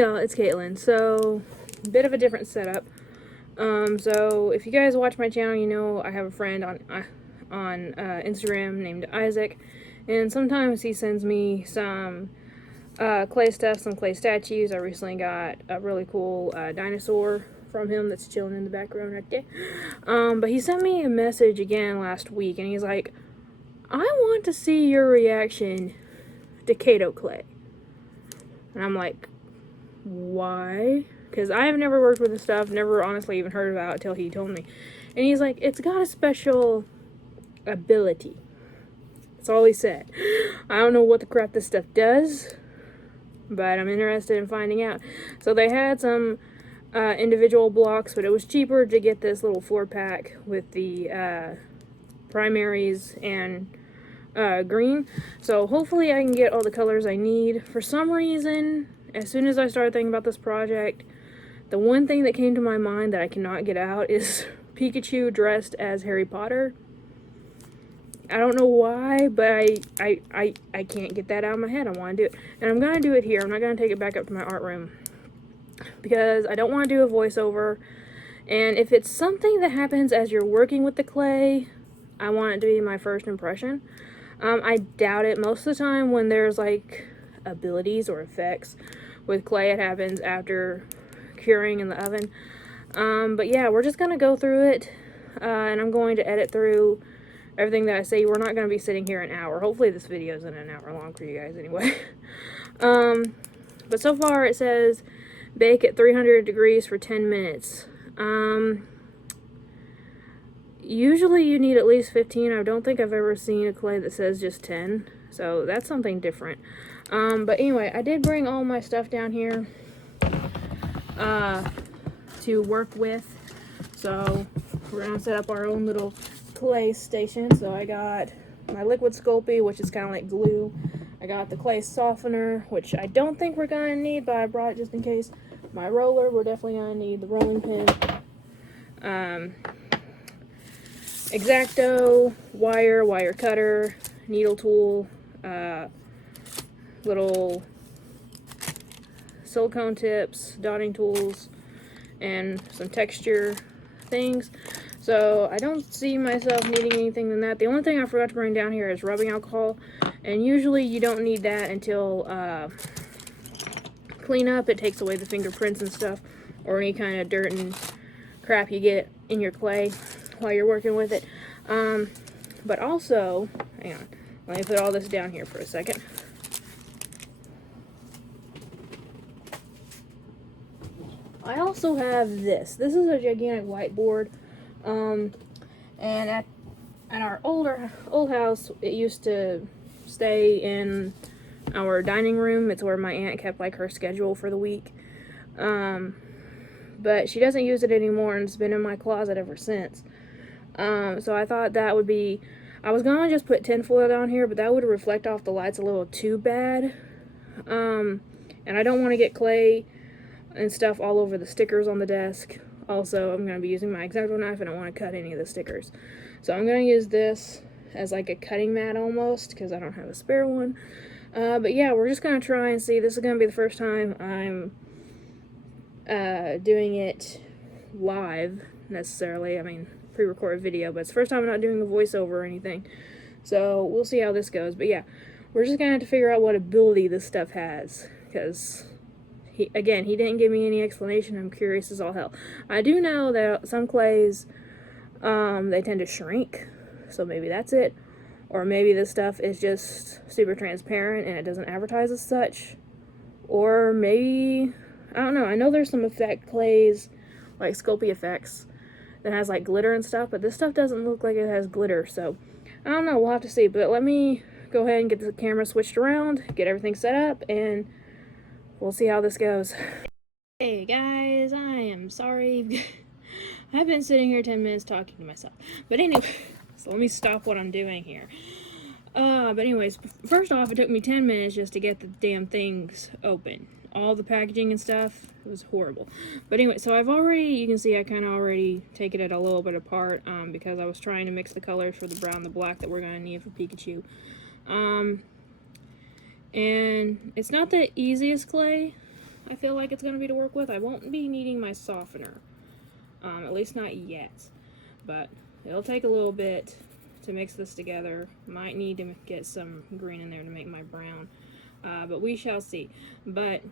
Hey y'all, it's Caitlyn. So, bit of a different setup. So if you guys watch my channel, you know I have a friend on Instagram named Isaac, and sometimes he sends me some clay stuff, some clay statues. I recently got a really cool dinosaur from him that's chilling in the background right there. But he sent me a message again last week, and he's like, I want to see your reaction to Kato clay. And I'm like, why? Because I have never worked with this stuff, never honestly even heard about it until he told me. And he's like, it's got a special ability. That's all he said. I don't know what the crap this stuff does, but I'm interested in finding out. So they had some individual blocks, but it was cheaper to get this little floor pack with the primaries and green. So hopefully I can get all the colors I need. For some reason, as soon as I started thinking about this project, the one thing that came to my mind that I cannot get out is Pikachu dressed as Harry Potter. I don't know why, but I can't get that out of my head. I want to do it. And I'm going to do it here. I'm not going to take it back up to my art room, because I don't want to do a voiceover. And if it's something that happens as you're working with the clay, I want it to be my first impression. I doubt it. Most of the time when there's like abilities or effects with clay, it happens after curing in the oven. But yeah, we're just going to go through it, and I'm going to edit through everything that I say. We're not going to be sitting here an hour. Hopefully this video isn't an hour long for you guys anyway. But so far it says bake at 300 degrees for 10 minutes. Usually you need at least 15. I don't think I've ever seen a clay that says just 10. So that's something different. But anyway, I did bring all my stuff down here to work with. So we're going to set up our own little clay station. So I got my liquid Sculpey, which is kind of like glue. I got the clay softener, which I don't think we're going to need, but I brought it just in case. My roller, we're definitely going to need the rolling pin. X-Acto, wire cutter, needle tool, little silicone tips, dotting tools, and some texture things. So I don't see myself needing anything than that. The only thing I forgot to bring down here is rubbing alcohol, and usually you don't need that until cleanup. It takes away the fingerprints and stuff, or any kind of dirt and crap you get in your clay while you're working with it. But also, hang on, let me put all this down here for a second. I also have this. This is a gigantic whiteboard. And at our old house, it used to stay in our dining room. It's where my aunt kept like her schedule for the week. But she doesn't use it anymore, and it's been in my closet ever since. So I thought that would be, I was gonna just put tinfoil down here, but that would reflect off the lights a little too bad. And I don't want to get clay and stuff all over the stickers on the desk. Also, I'm going to be using my X-Acto knife, and I don't want to cut any of the stickers. So I'm going to use this as like a cutting mat almost, because I don't have a spare one. But yeah, we're just going to try and see. This is going to be the first time I'm doing it live, necessarily. I mean, pre-recorded video, but it's the first time I'm not doing a voiceover or anything. So we'll see how this goes. But yeah, we're just going to have to figure out what ability this stuff has, because he didn't give me any explanation. I'm curious as all hell. I do know that some clays, they tend to shrink, so maybe that's it. Or maybe this stuff is just super transparent and it doesn't advertise as such. Or maybe, I don't know. I know there's some effect clays, like Sculpey effects, that has like glitter and stuff, but this stuff doesn't look like it has glitter, so I don't know. We'll have to see. But let me go ahead and get the camera switched around, get everything set up, and we'll see how this goes. Hey guys, I am sorry. I've been sitting here 10 minutes talking to myself. But anyway, so let me stop what I'm doing here. But anyways, first off, it took me 10 minutes just to get the damn things open. All the packaging and stuff, it was horrible. But anyway, so I've already, you can see I kind of already taken it a little bit apart, because I was trying to mix the colors for the brown and the black that we're going to need for Pikachu. And it's not the easiest clay. I feel like it's going to be to work with. I won't be needing my softener, at least not yet, but it'll take a little bit to mix this together. Might need to get some green in there to make my brown, but we shall see. But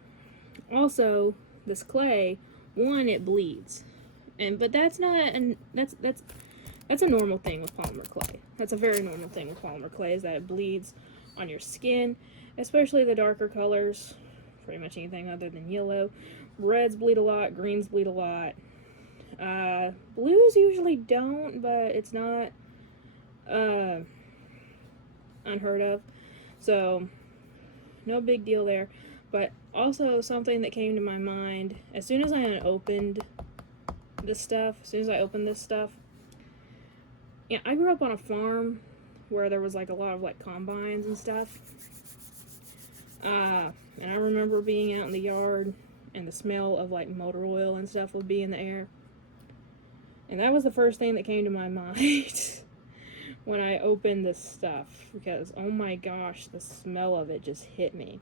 also, this clay, one, it bleeds, but that's not, and that's a normal thing with polymer clay. That's a very normal thing with polymer clay, is that it bleeds on your skin, especially the darker colors. Pretty much anything other than yellow. Reds bleed a lot, greens bleed a lot. Blues usually don't, but it's not unheard of. So, no big deal there. But also something that came to my mind, as soon as I opened this stuff, yeah, I grew up on a farm where there was like a lot of like combines and stuff. And I remember being out in the yard and the smell of like motor oil and stuff would be in the air. And that was the first thing that came to my mind when I opened this stuff, because oh my gosh, the smell of it just hit me.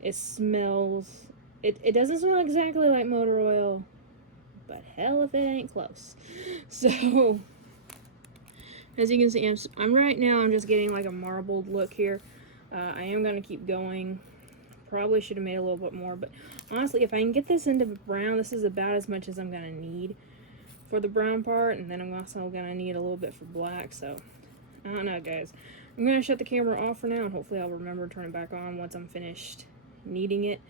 It smells, it doesn't smell exactly like motor oil, but hell if it ain't close. So, as you can see, I'm right now, I'm just getting like a marbled look here. I am going to keep going. Probably should have made a little bit more, but honestly, if I can get this into brown, this is about as much as I'm going to need for the brown part, and then I'm also going to need a little bit for black, so I don't know, guys. I'm going to shut the camera off for now, and hopefully I'll remember to turn it back on once I'm finished kneading it.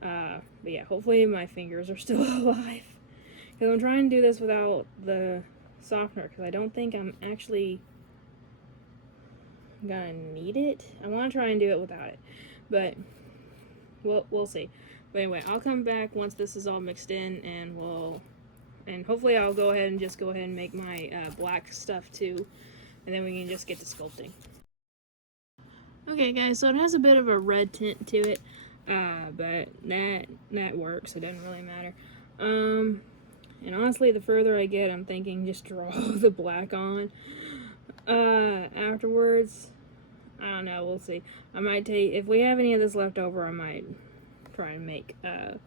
But yeah, hopefully my fingers are still alive, because I'm trying to do this without the softener, because I don't think I'm actually gonna need it. I want to try and do it without it, but we'll see. But anyway, I'll come back once this is all mixed in, and hopefully I'll go ahead and make my black stuff too, and then we can just get to sculpting. Okay guys, so it has a bit of a red tint to it, but that works. It doesn't really matter. And honestly, the further I get, I'm thinking just draw the black on afterwards. I don't know, we'll see. I might take, if we have any of this left over, I might try and make the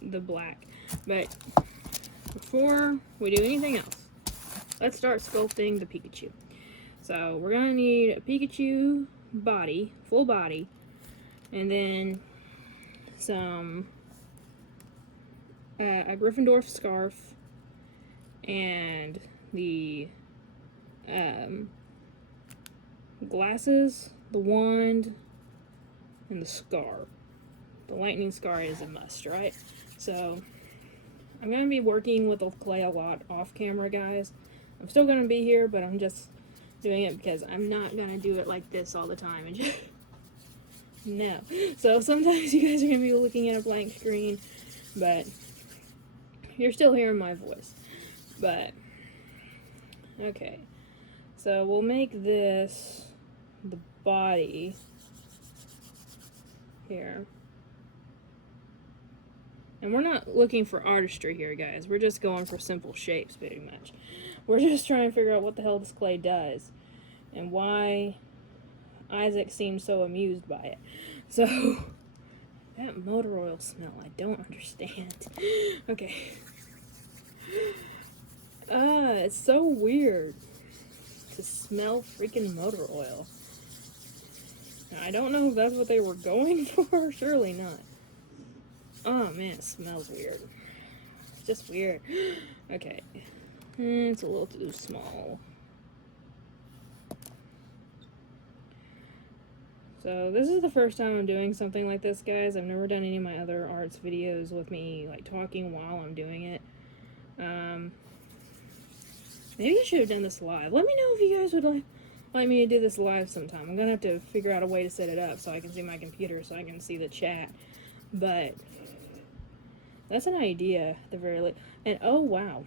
black. But before we do anything else, let's start sculpting the Pikachu. So we're gonna need a Pikachu body, full body, and then some a Gryffindor scarf, and the glasses, the wand, and the scar. The lightning scar is a must, right? So I'm going to be working with the clay a lot off camera, guys. I'm still going to be here, but I'm just doing it because I'm not going to do it like this all the time. And just no. So sometimes you guys are going to be looking at a blank screen, but you're still hearing my voice. But okay, so we'll make this the body here. And we're not looking for artistry here, guys. We're just going for simple shapes, pretty much. We're just trying to figure out what the hell this clay does and why Isaac seems so amused by it. So, that motor oil smell, I don't understand. Okay. It's so weird to smell freaking motor oil. I don't know if that's what they were going for. Surely not. Oh man, it smells weird. It's just weird. Okay. It's a little too small. So this is the first time I'm doing something like this, guys. I've never done any of my other arts videos with me like talking while I'm doing it. Maybe I should have done this live. Let me know if you guys would like me to do this live sometime. I'm gonna have to figure out a way to set it up so I can see my computer, so I can see the chat. But that's an idea at the very least. And oh wow.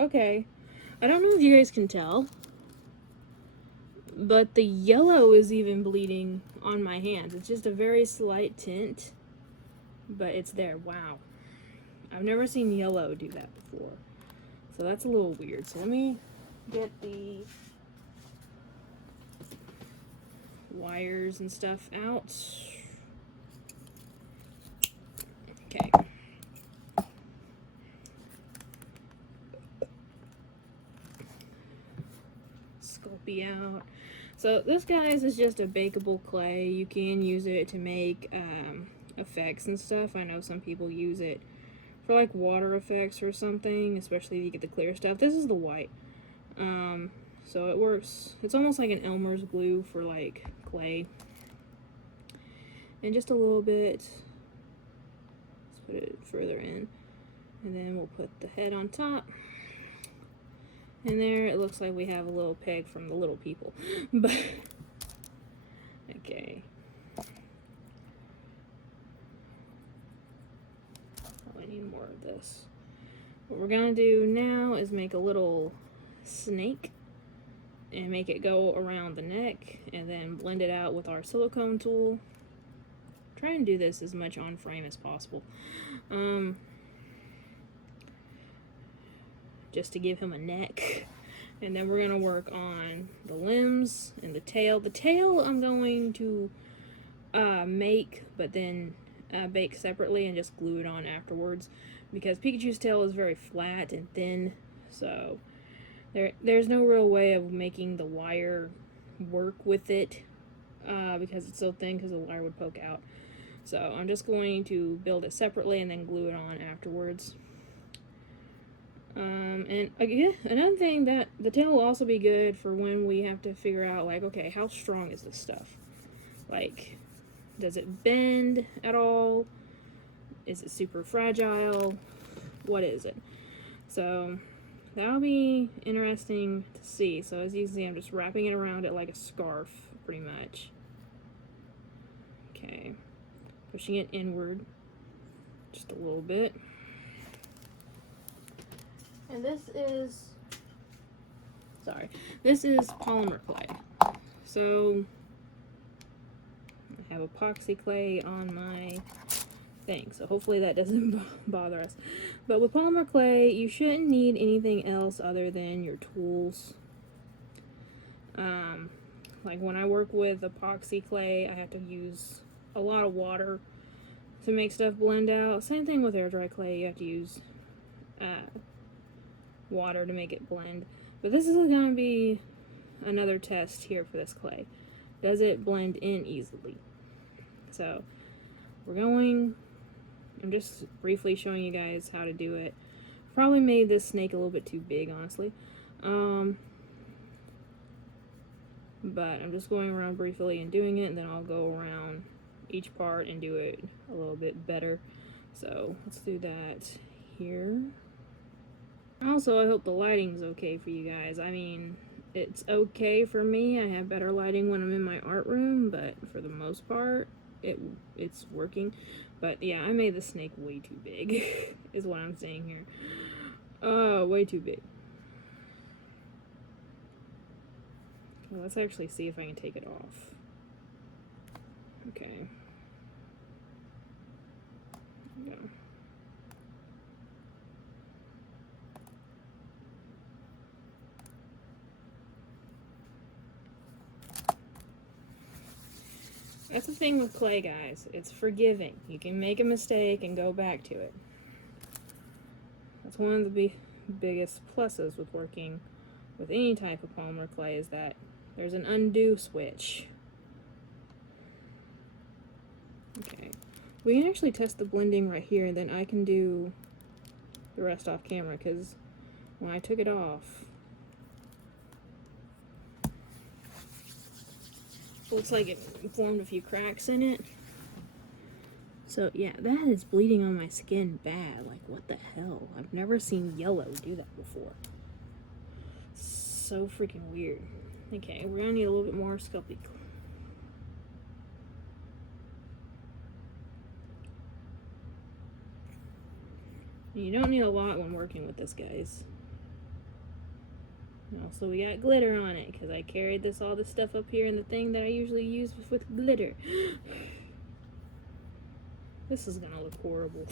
Okay. I don't know if you guys can tell, but the yellow is even bleeding on my hands. It's just a very slight tint, but it's there. Wow. I've never seen yellow do that before. So that's a little weird. So let me get the wires and stuff out. Okay. Sculpey out. So this, guys, is just a bakeable clay. You can use it to make effects and stuff. I know some people use it for like water effects or something, especially if you get the clear stuff. This is the white. So it works. It's almost like an Elmer's glue for like clay. And just a little bit. Let's put it further in. And then we'll put the head on top. And there it looks like we have a little peg from the little people. But okay. Oh, I need more of this. What we're gonna do now is make a little snake and make it go around the neck and then blend it out with our silicone tool. Try and do this as much on frame as possible. Just to give him a neck. And then we're gonna work on the limbs and the tail. The tail I'm going to make, but then bake separately and just glue it on afterwards, because Pikachu's tail is very flat and thin, so there's no real way of making the wire work with it because it's so thin, because the wire would poke out. So I'm just going to build it separately and then glue it on afterwards. And again, another thing, that the tail will also be good for when we have to figure out, like, okay, how strong is this stuff? Like, does it bend at all? Is it super fragile? What is it? So that'll be interesting to see. So as you can see, I'm just wrapping it around it like a scarf, pretty much. Okay, pushing it inward just a little bit. And this is polymer clay. So I have epoxy clay on my thing, so hopefully that doesn't bother us. But with polymer clay, you shouldn't need anything else other than your tools. Like when I work with epoxy clay, I have to use a lot of water to make stuff blend out. Same thing with air dry clay, you have to use water to make it blend. But this is going to be another test here for this clay. Does it blend in easily? So I'm just briefly showing you guys how to do it. Probably made this snake a little bit too big, honestly. But I'm just going around briefly and doing it, and then I'll go around each part and do it a little bit better. So let's do that here. Also, I hope the lighting's okay for you guys. I mean, it's okay for me. I have better lighting when I'm in my art room, but for the most part, it's working. But yeah, I made the snake way too big, is what I'm saying here. Way too big. Well, let's actually see if I can take it off. Okay. Yeah. That's the thing with clay, guys. It's forgiving. You can make a mistake and go back to it. That's one of the biggest pluses with working with any type of polymer clay, is that there's an undo switch. Okay. We can actually test the blending right here, and then I can do the rest off camera, because when I took it off, looks like it formed a few cracks in it. So yeah, that is bleeding on my skin bad. Like, what the hell? I've never seen yellow do that before. So freaking weird. Okay, we're gonna need a little bit more Sculpey. You don't need a lot when working with this, guys. And also, we got glitter on it, because I carried all this stuff up here in the thing that I usually use with glitter. This is gonna look horrible.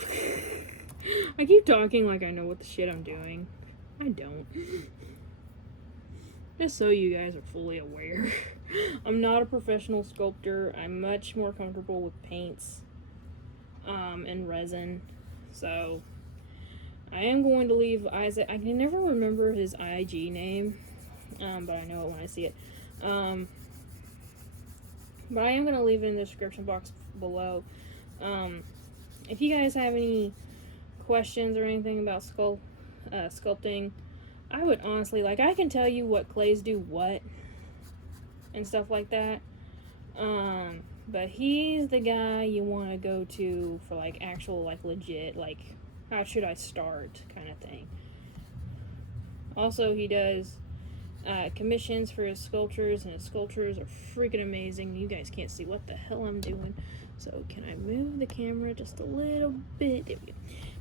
I keep talking like I know what the shit I'm doing. I don't. Just so you guys are fully aware. I'm not a professional sculptor. I'm much more comfortable with paints and resin. So I am going to leave Isaac. I can never remember his IG name, but I know it when I see it. But I am going to leave it in the description box below. If you guys have any questions or anything about sculpting, I would honestly, like, I can tell you what clays do what and stuff like that. But he's the guy you want to go to for, like, actual, like, legit, like, how should I start kind of thing. Also, he does commissions for his sculptures, and his sculptures are freaking amazing. You guys can't see what the hell I'm doing. So can I move the camera just a little bit? There we go.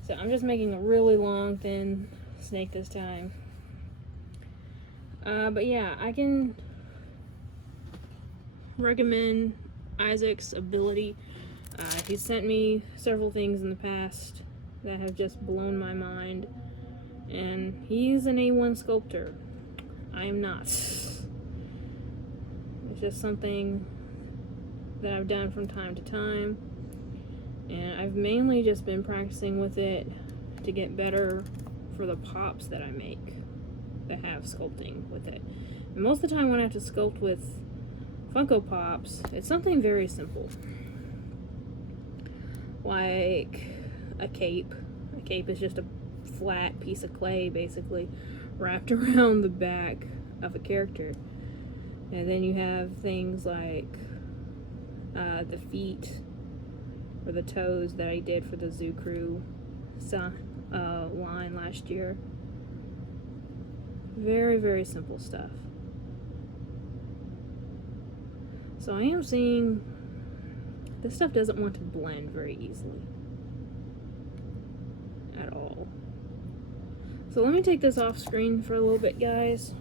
So I'm just making a really long, thin snake this time. But yeah, I can recommend Isaac's ability. He's sent me several things in the past that have just blown my mind. And he's an A1 sculptor. I am not. It's just something that I've done from time to time, and I've mainly just been practicing with it to get better for the pops that I make that have sculpting with it. And most of the time when I have to sculpt with Funko Pops, it's something very simple, like a cape. A cape is just a flat piece of clay basically wrapped around the back of a character. And then you have things like the feet or the toes that I did for the Zoo Crew line last year. Very, very simple stuff. So I am seeing this stuff doesn't want to blend very easily at all. So let me take this off screen for a little bit, guys.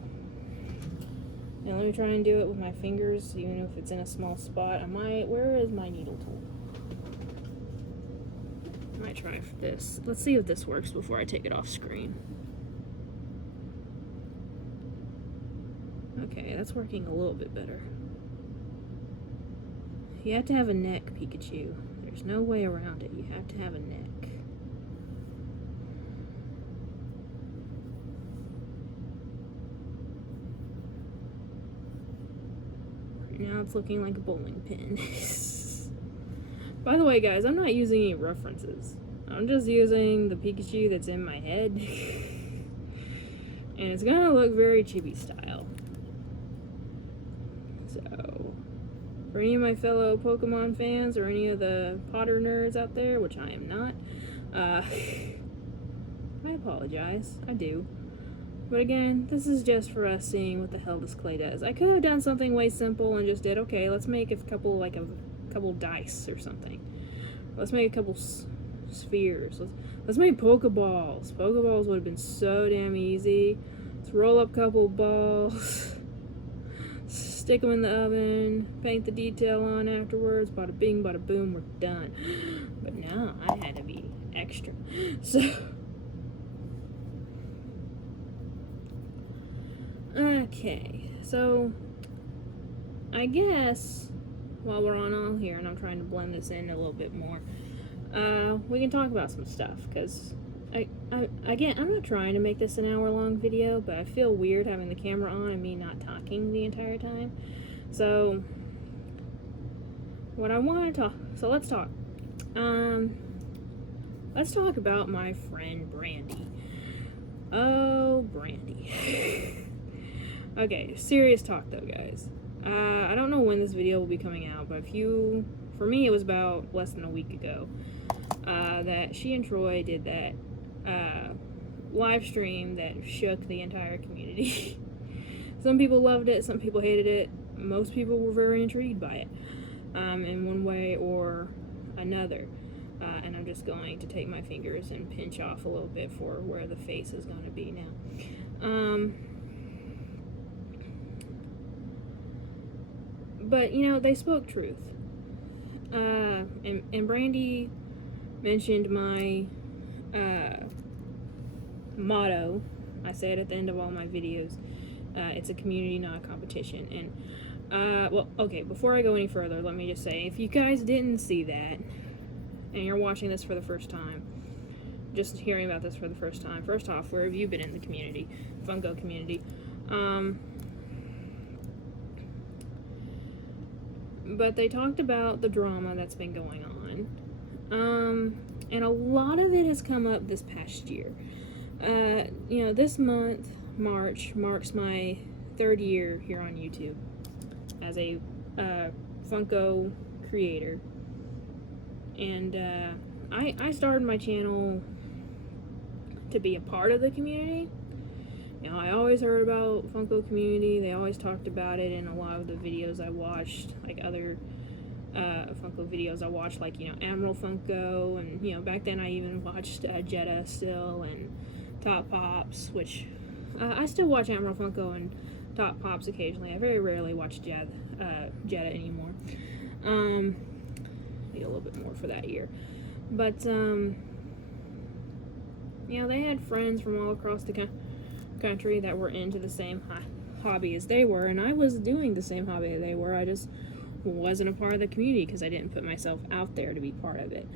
And let me try and do it with my fingers, even if it's in a small spot. Where is my needle tool? I might try for this. Let's see if this works before I take it off screen. Okay, that's working a little bit better. You have to have a neck, Pikachu. There's no way around it. You have to have a neck. Now it's looking like a bowling pin. By the way, guys, I'm not using any references. I'm just using the Pikachu that's in my head. And it's gonna look very chibi style. So, for any of my fellow Pokemon fans or any of the Potter nerds out there, which I am not, I apologize. I do. But again, this is just for us seeing what the hell this clay does. I could have done something way simple and just did, okay, let's make a couple dice or something. Let's make a couple spheres. Let's make Pokeballs. Pokeballs would have been so damn easy. Let's roll up a couple balls, stick them in the oven, paint the detail on afterwards, bada bing, bada boom, we're done. But no, I had to be extra. So... okay, so I guess while we're on all here and I'm trying to blend this in a little bit more, we can talk about some stuff, because again, I'm not trying to make this an hour-long video, but I feel weird having the camera on and me not talking the entire time. So what I want to talk, so let's talk. Let's talk about my friend Brandy. Oh, Brandy. Okay, serious talk though, guys. I don't know when this video will be coming out, but for me it was about less than a week ago, that she and Troy did that live stream that shook the entire community. Some people loved it, some people hated it, most people were very intrigued by it, in one way or another. And I'm just going to take my fingers and pinch off a little bit for where the face is going to be now. But, you know, they spoke truth. And Brandy mentioned my motto. I say it at the end of all my videos. It's a community, not a competition. And Well, okay, before I go any further, let me just say, if you guys didn't see that, and you're watching this for the first time, just hearing about this for the first time, first off, where have you been in the community, Funko community? But they talked about the drama that's been going on. And a lot of it has come up this past year. This month, March, marks my 3rd year here on YouTube as a Funko creator. And I started my channel to be a part of the community. I always heard about Funko community. They always talked about it in a lot of the videos I watched, like other Funko videos I watched, like, Admiral Funko, and, back then I even watched Jetta still, and Top Pops, which I still watch Admiral Funko and Top Pops occasionally. I very rarely watch Jetta anymore. Need a little bit more for that year. But, they had friends from all across the country that were into the same hobby as they were, and I was doing the same hobby they were. I just wasn't a part of the community because I didn't put myself out there to be part of it.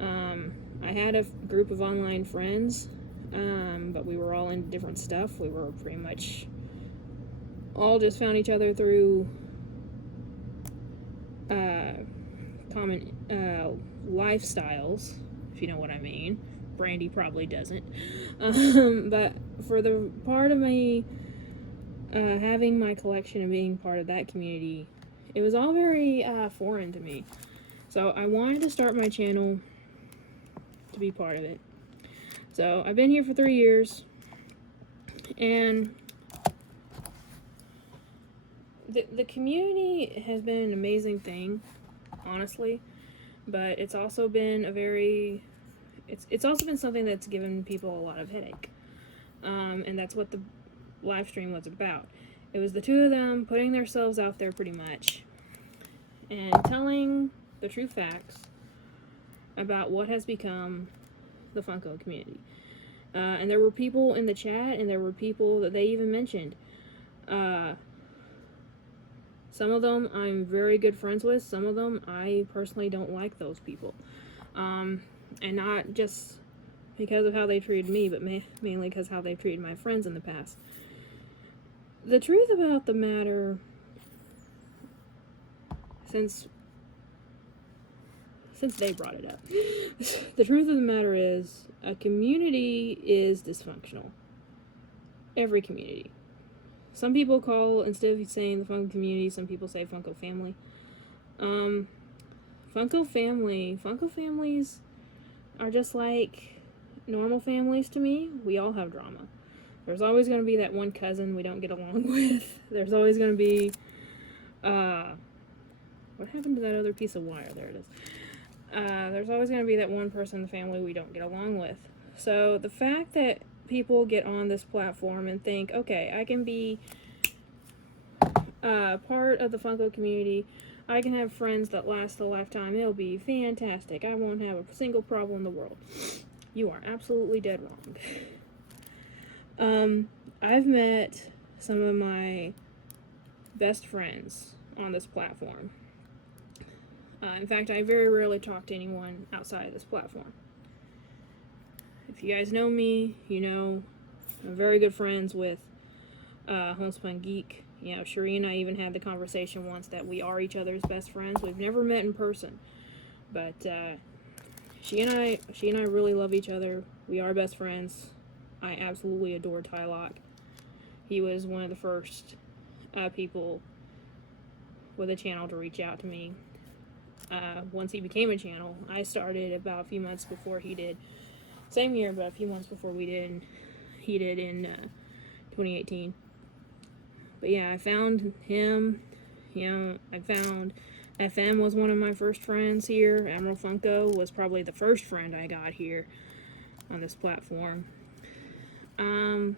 I had a group of online friends, but we were all into different stuff. We were pretty much all just found each other through common lifestyles, if you know what I mean. Brandy probably doesn't. But for the part of me having my collection and being part of that community, it was all very foreign to me. So I wanted to start my channel to be part of it. So I've been here for 3 years, and the community has been an amazing thing, honestly, but it's also been it's also been something that's given people a lot of headache. And that's what the live stream was about. It was the two of them putting themselves out there pretty much and telling the true facts about what has become the Funko community. And there were people in the chat, and there were people that they even mentioned. Some of them I'm very good friends with. Some of them I personally don't like those people. And not just because of how they treated me, but mainly because how they treated my friends in the past. The truth about the matter, since they brought it up, the truth of the matter is a community is dysfunctional. Every community. Some people call, instead of saying the Funko community, some people say Funko family. Funko families are just like normal families to me. We all have drama. There's always going to be that one cousin we don't get along with. There's always going to be, what happened to that other piece of wire? There it is. There's always going to be that one person in the family we don't get along with. So the fact that people get on this platform and think, okay, I can be part of the Funko community, I can have friends that last a lifetime, it'll be fantastic, I won't have a single problem in the world. You are absolutely dead wrong. I've met some of my best friends on this platform. In fact, I very rarely talk to anyone outside of this platform. If you guys know me, you know I'm very good friends with Homespun Geek. Sheree and I even had the conversation once that we are each other's best friends. We've never met in person, but she and I really love each other. We are best friends. I absolutely adore Tylock. He was one of the first people with a channel to reach out to me. Once he became a channel, I started about a few months before he did. Same year, but a few months before we did, and he did in 2018. But yeah, I found him. I found FM was one of my first friends here. Admiral Funko was probably the first friend I got here on this platform. And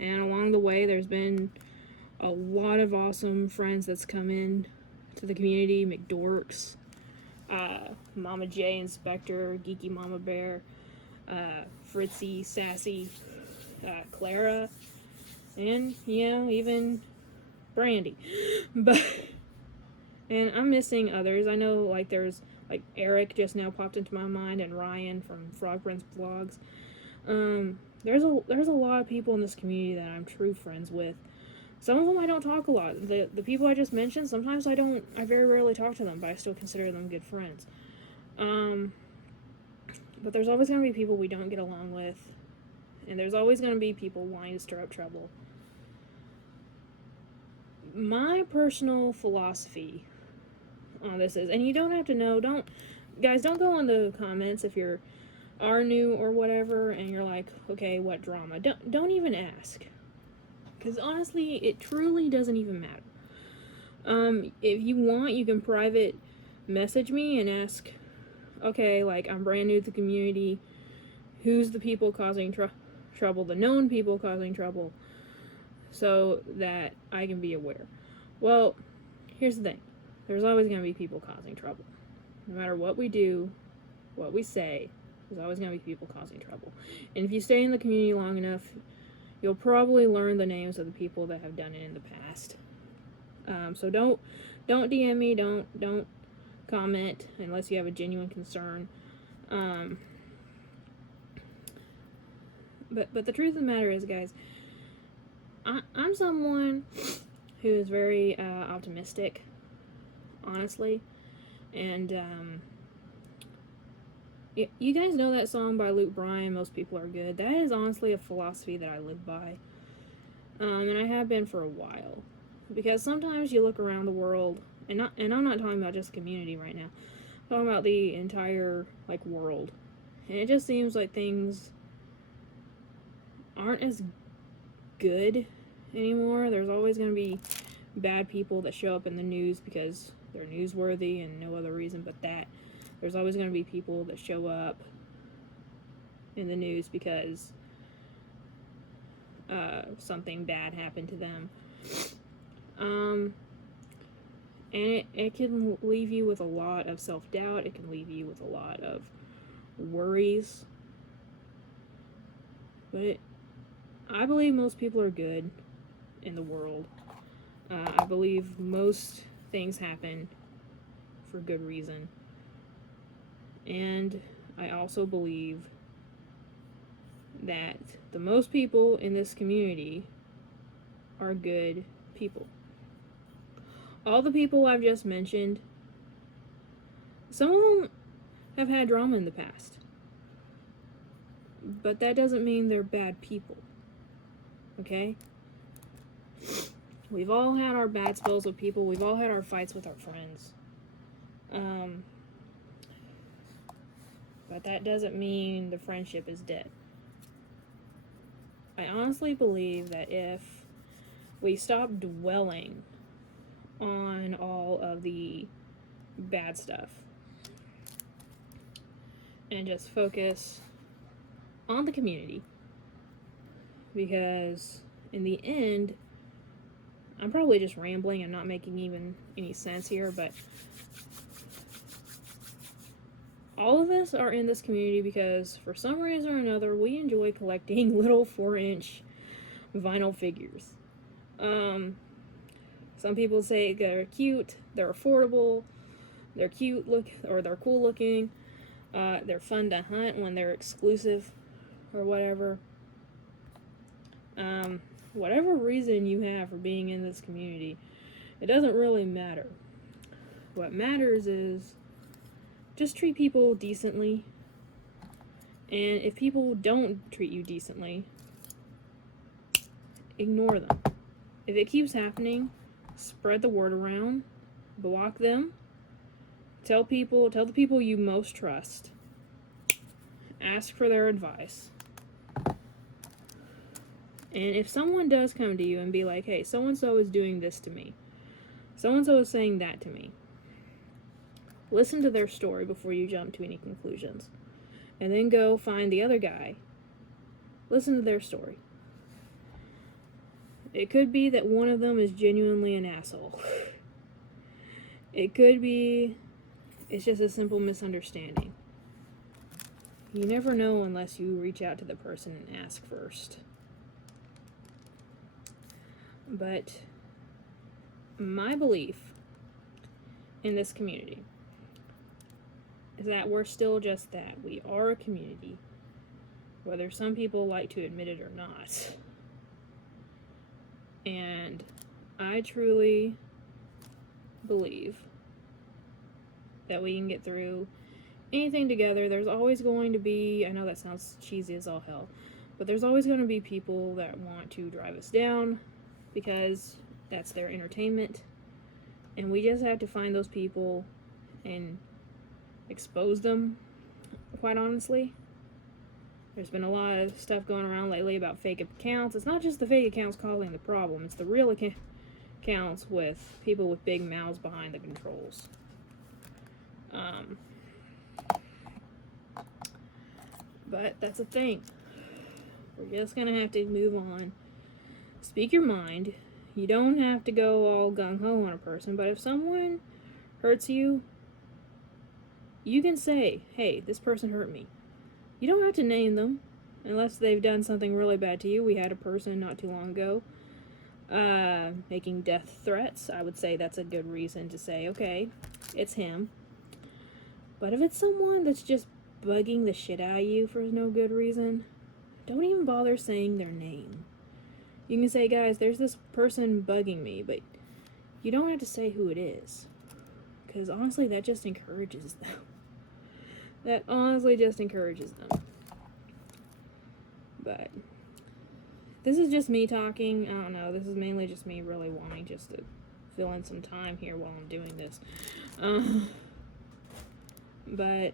along the way, there's been a lot of awesome friends that's come in to the community. McDorks, Mama J Inspector, Geeky Mama Bear, Fritzy, Sassy, Clara, and even Brandy. But, and I'm missing others. I know, like, there's, like, Eric just now popped into my mind, and Ryan from Frog Prince Vlogs. There's a lot of people in this community that I'm true friends with. Some of them I don't talk a lot. The people I just mentioned, sometimes I very rarely talk to them, but I still consider them good friends. But there's always going to be people we don't get along with, and there's always going to be people wanting to stir up trouble. My personal philosophy on this is, and you don't have to know, don't go in the comments if you're new or whatever, and you're like, okay, what drama? Don't even ask, because honestly, it truly doesn't even matter. If you want, you can private message me and ask, okay, like, I'm brand new to the community, who's the people causing trouble, the known people causing trouble, so that I can be aware. Well, here's the thing. There's always going to be people causing trouble. No matter what we do, what we say, there's always going to be people causing trouble. And if you stay in the community long enough, you'll probably learn the names of the people that have done it in the past. So don't DM me, don't comment unless you have a genuine concern. But the truth of the matter is, guys, I'm someone who is very optimistic, honestly, and you guys know that song by Luke Bryan, Most People Are Good. That is honestly a philosophy that I live by, and I have been for a while, because sometimes you look around the world, and I'm not talking about just community right now, I'm talking about the entire, like, world, and it just seems like things aren't as good anymore. There's always going to be bad people that show up in the news because they're newsworthy and no other reason but that. There's always going to be people that show up in the news because something bad happened to them. And it can leave you with a lot of self-doubt. It can leave you with a lot of worries. But I believe most people are good in the world. I believe most things happen for good reason. And I also believe that the most people in this community are good people. All the people I've just mentioned, some of them have had drama in the past. But that doesn't mean they're bad people. Okay? We've all had our bad spells with people. We've all had our fights with our friends. But that doesn't mean the friendship is dead. I honestly believe that if we stop dwelling on all of the bad stuff and just focus on the community, because in the end, I'm probably just rambling, I'm not making even any sense here, but all of us are in this community because for some reason or another we enjoy collecting little 4-inch vinyl figures. Some people say they're cute, they're affordable, they're cute they're cool looking, they're fun to hunt when they're exclusive or whatever. Whatever reason you have for being in this community, it doesn't really matter. What matters is just treat people decently, and if people don't treat you decently, ignore them. If it keeps happening, spread the word around, block them, tell the people you most trust, ask for their advice. And if someone does come to you and be like, hey, so-and-so is doing this to me, so-and-so is saying that to me, listen to their story before you jump to any conclusions. And then go find the other guy. Listen to their story. It could be that one of them is genuinely an asshole. It could be it's just a simple misunderstanding. You never know unless you reach out to the person and ask first. But my belief in this community is that we're still just that. We are a community, whether some people like to admit it or not. And I truly believe that we can get through anything together. There's always going to be, I know that sounds cheesy as all hell, but there's always going to be people that want to drive us down because that's their entertainment. And we just have to find those people and expose them, quite honestly. There's been a lot of stuff going around lately about fake accounts. It's not just the fake accounts causing the problem, it's the real accounts with people with big mouths behind the controls. But that's a thing. We're just gonna have to move on. Speak your mind. You don't have to go all gung-ho on a person, but if someone hurts you, you can say, hey, this person hurt me. You don't have to name them, unless they've done something really bad to you. We had a person not too long ago making death threats. I would say that's a good reason to say, okay, it's him. But if it's someone that's just bugging the shit out of you for no good reason, don't even bother saying their name. You can say, guys, there's this person bugging me, but you don't have to say who it is. Because honestly, that just encourages them. That honestly just encourages them. But this is just me talking. I don't know. This is mainly just me really wanting just to fill in some time here while I'm doing this. But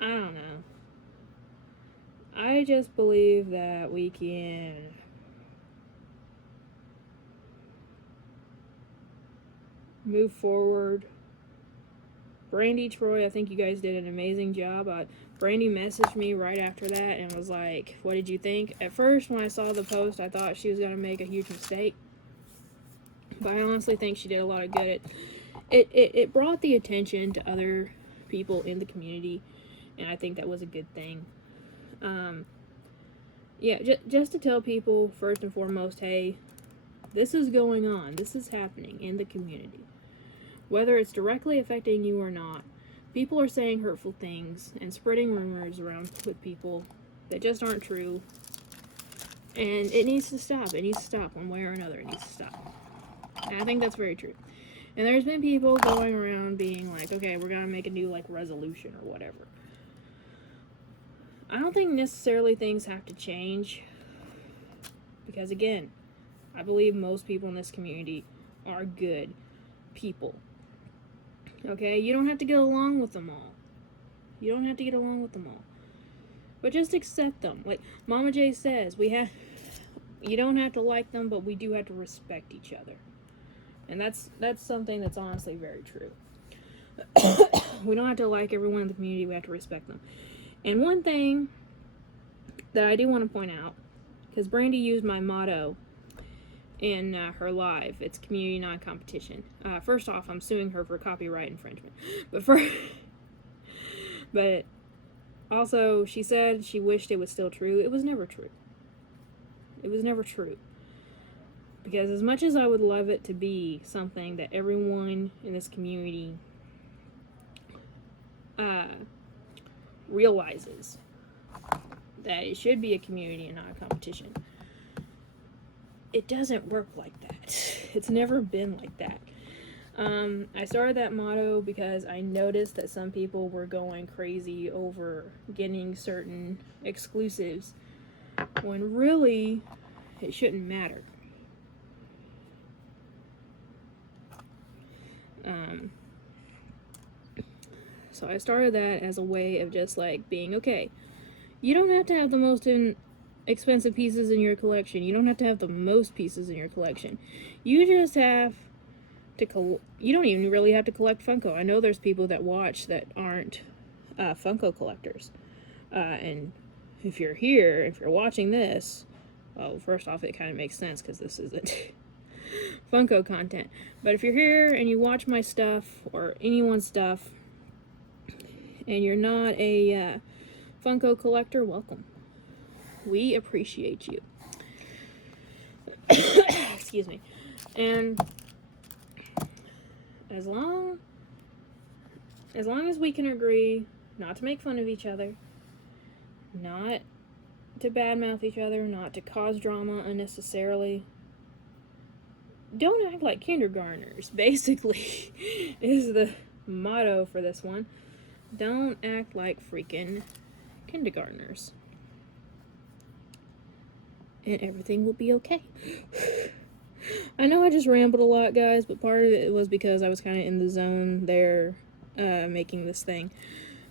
I don't know. I just believe that we can move forward. Brandy, Troy, I think you guys did an amazing job. Brandy messaged me right after that and was like, what did you think? At first, when I saw the post, I thought she was going to make a huge mistake. But I honestly think she did a lot of good. It brought the attention to other people in the community, and I think that was a good thing. Yeah, just to tell people, first and foremost, hey, this is going on. This is happening in the community. Whether it's directly affecting you or not, people are saying hurtful things and spreading rumors around with people that just aren't true. And it needs to stop. It needs to stop one way or another. It needs to stop. And I think that's very true. And there's been people going around being like, okay, we're going to make a new, resolution or whatever. I don't think necessarily things have to change. Because, again, I believe most people in this community are good people. Okay? You don't have to get along with them all. You don't have to get along with them all. But just accept them. Like Mama J says, you don't have to like them, but we do have to respect each other. And that's something that's honestly very true. We don't have to like everyone in the community, we have to respect them. And one thing that I do want to point out, because Brandy used my motto in her live, it's community, not competition. First off, I'm suing her for copyright infringement. But also, she said she wished it was still true. It was never true. It was never true. Because as much as I would love it to be something that everyone in this community realizes that it should be a community and not a competition, it doesn't work like that. It's never been like that. I started that motto because I noticed that some people were going crazy over getting certain exclusives when really it shouldn't matter. So I started that as a way of just being okay. You don't have to have the most expensive pieces in your collection. You don't have to have the most pieces in your collection. You just have to you don't even really have to collect Funko. I know there's people that watch that aren't Funko collectors. And if you're here, if you're watching this, well, first off, it kind of makes sense because this isn't Funko content. But if you're here and you watch my stuff or anyone's stuff and you're not a Funko collector, welcome. We appreciate you. Excuse me. And as long as we can agree not to make fun of each other, not to badmouth each other, not to cause drama unnecessarily, don't act like kindergartners, basically, is the motto for this one. Don't act like freaking kindergartners. And everything will be okay. I know I just rambled a lot, guys, but part of it was because I was kind of in the zone there making this thing.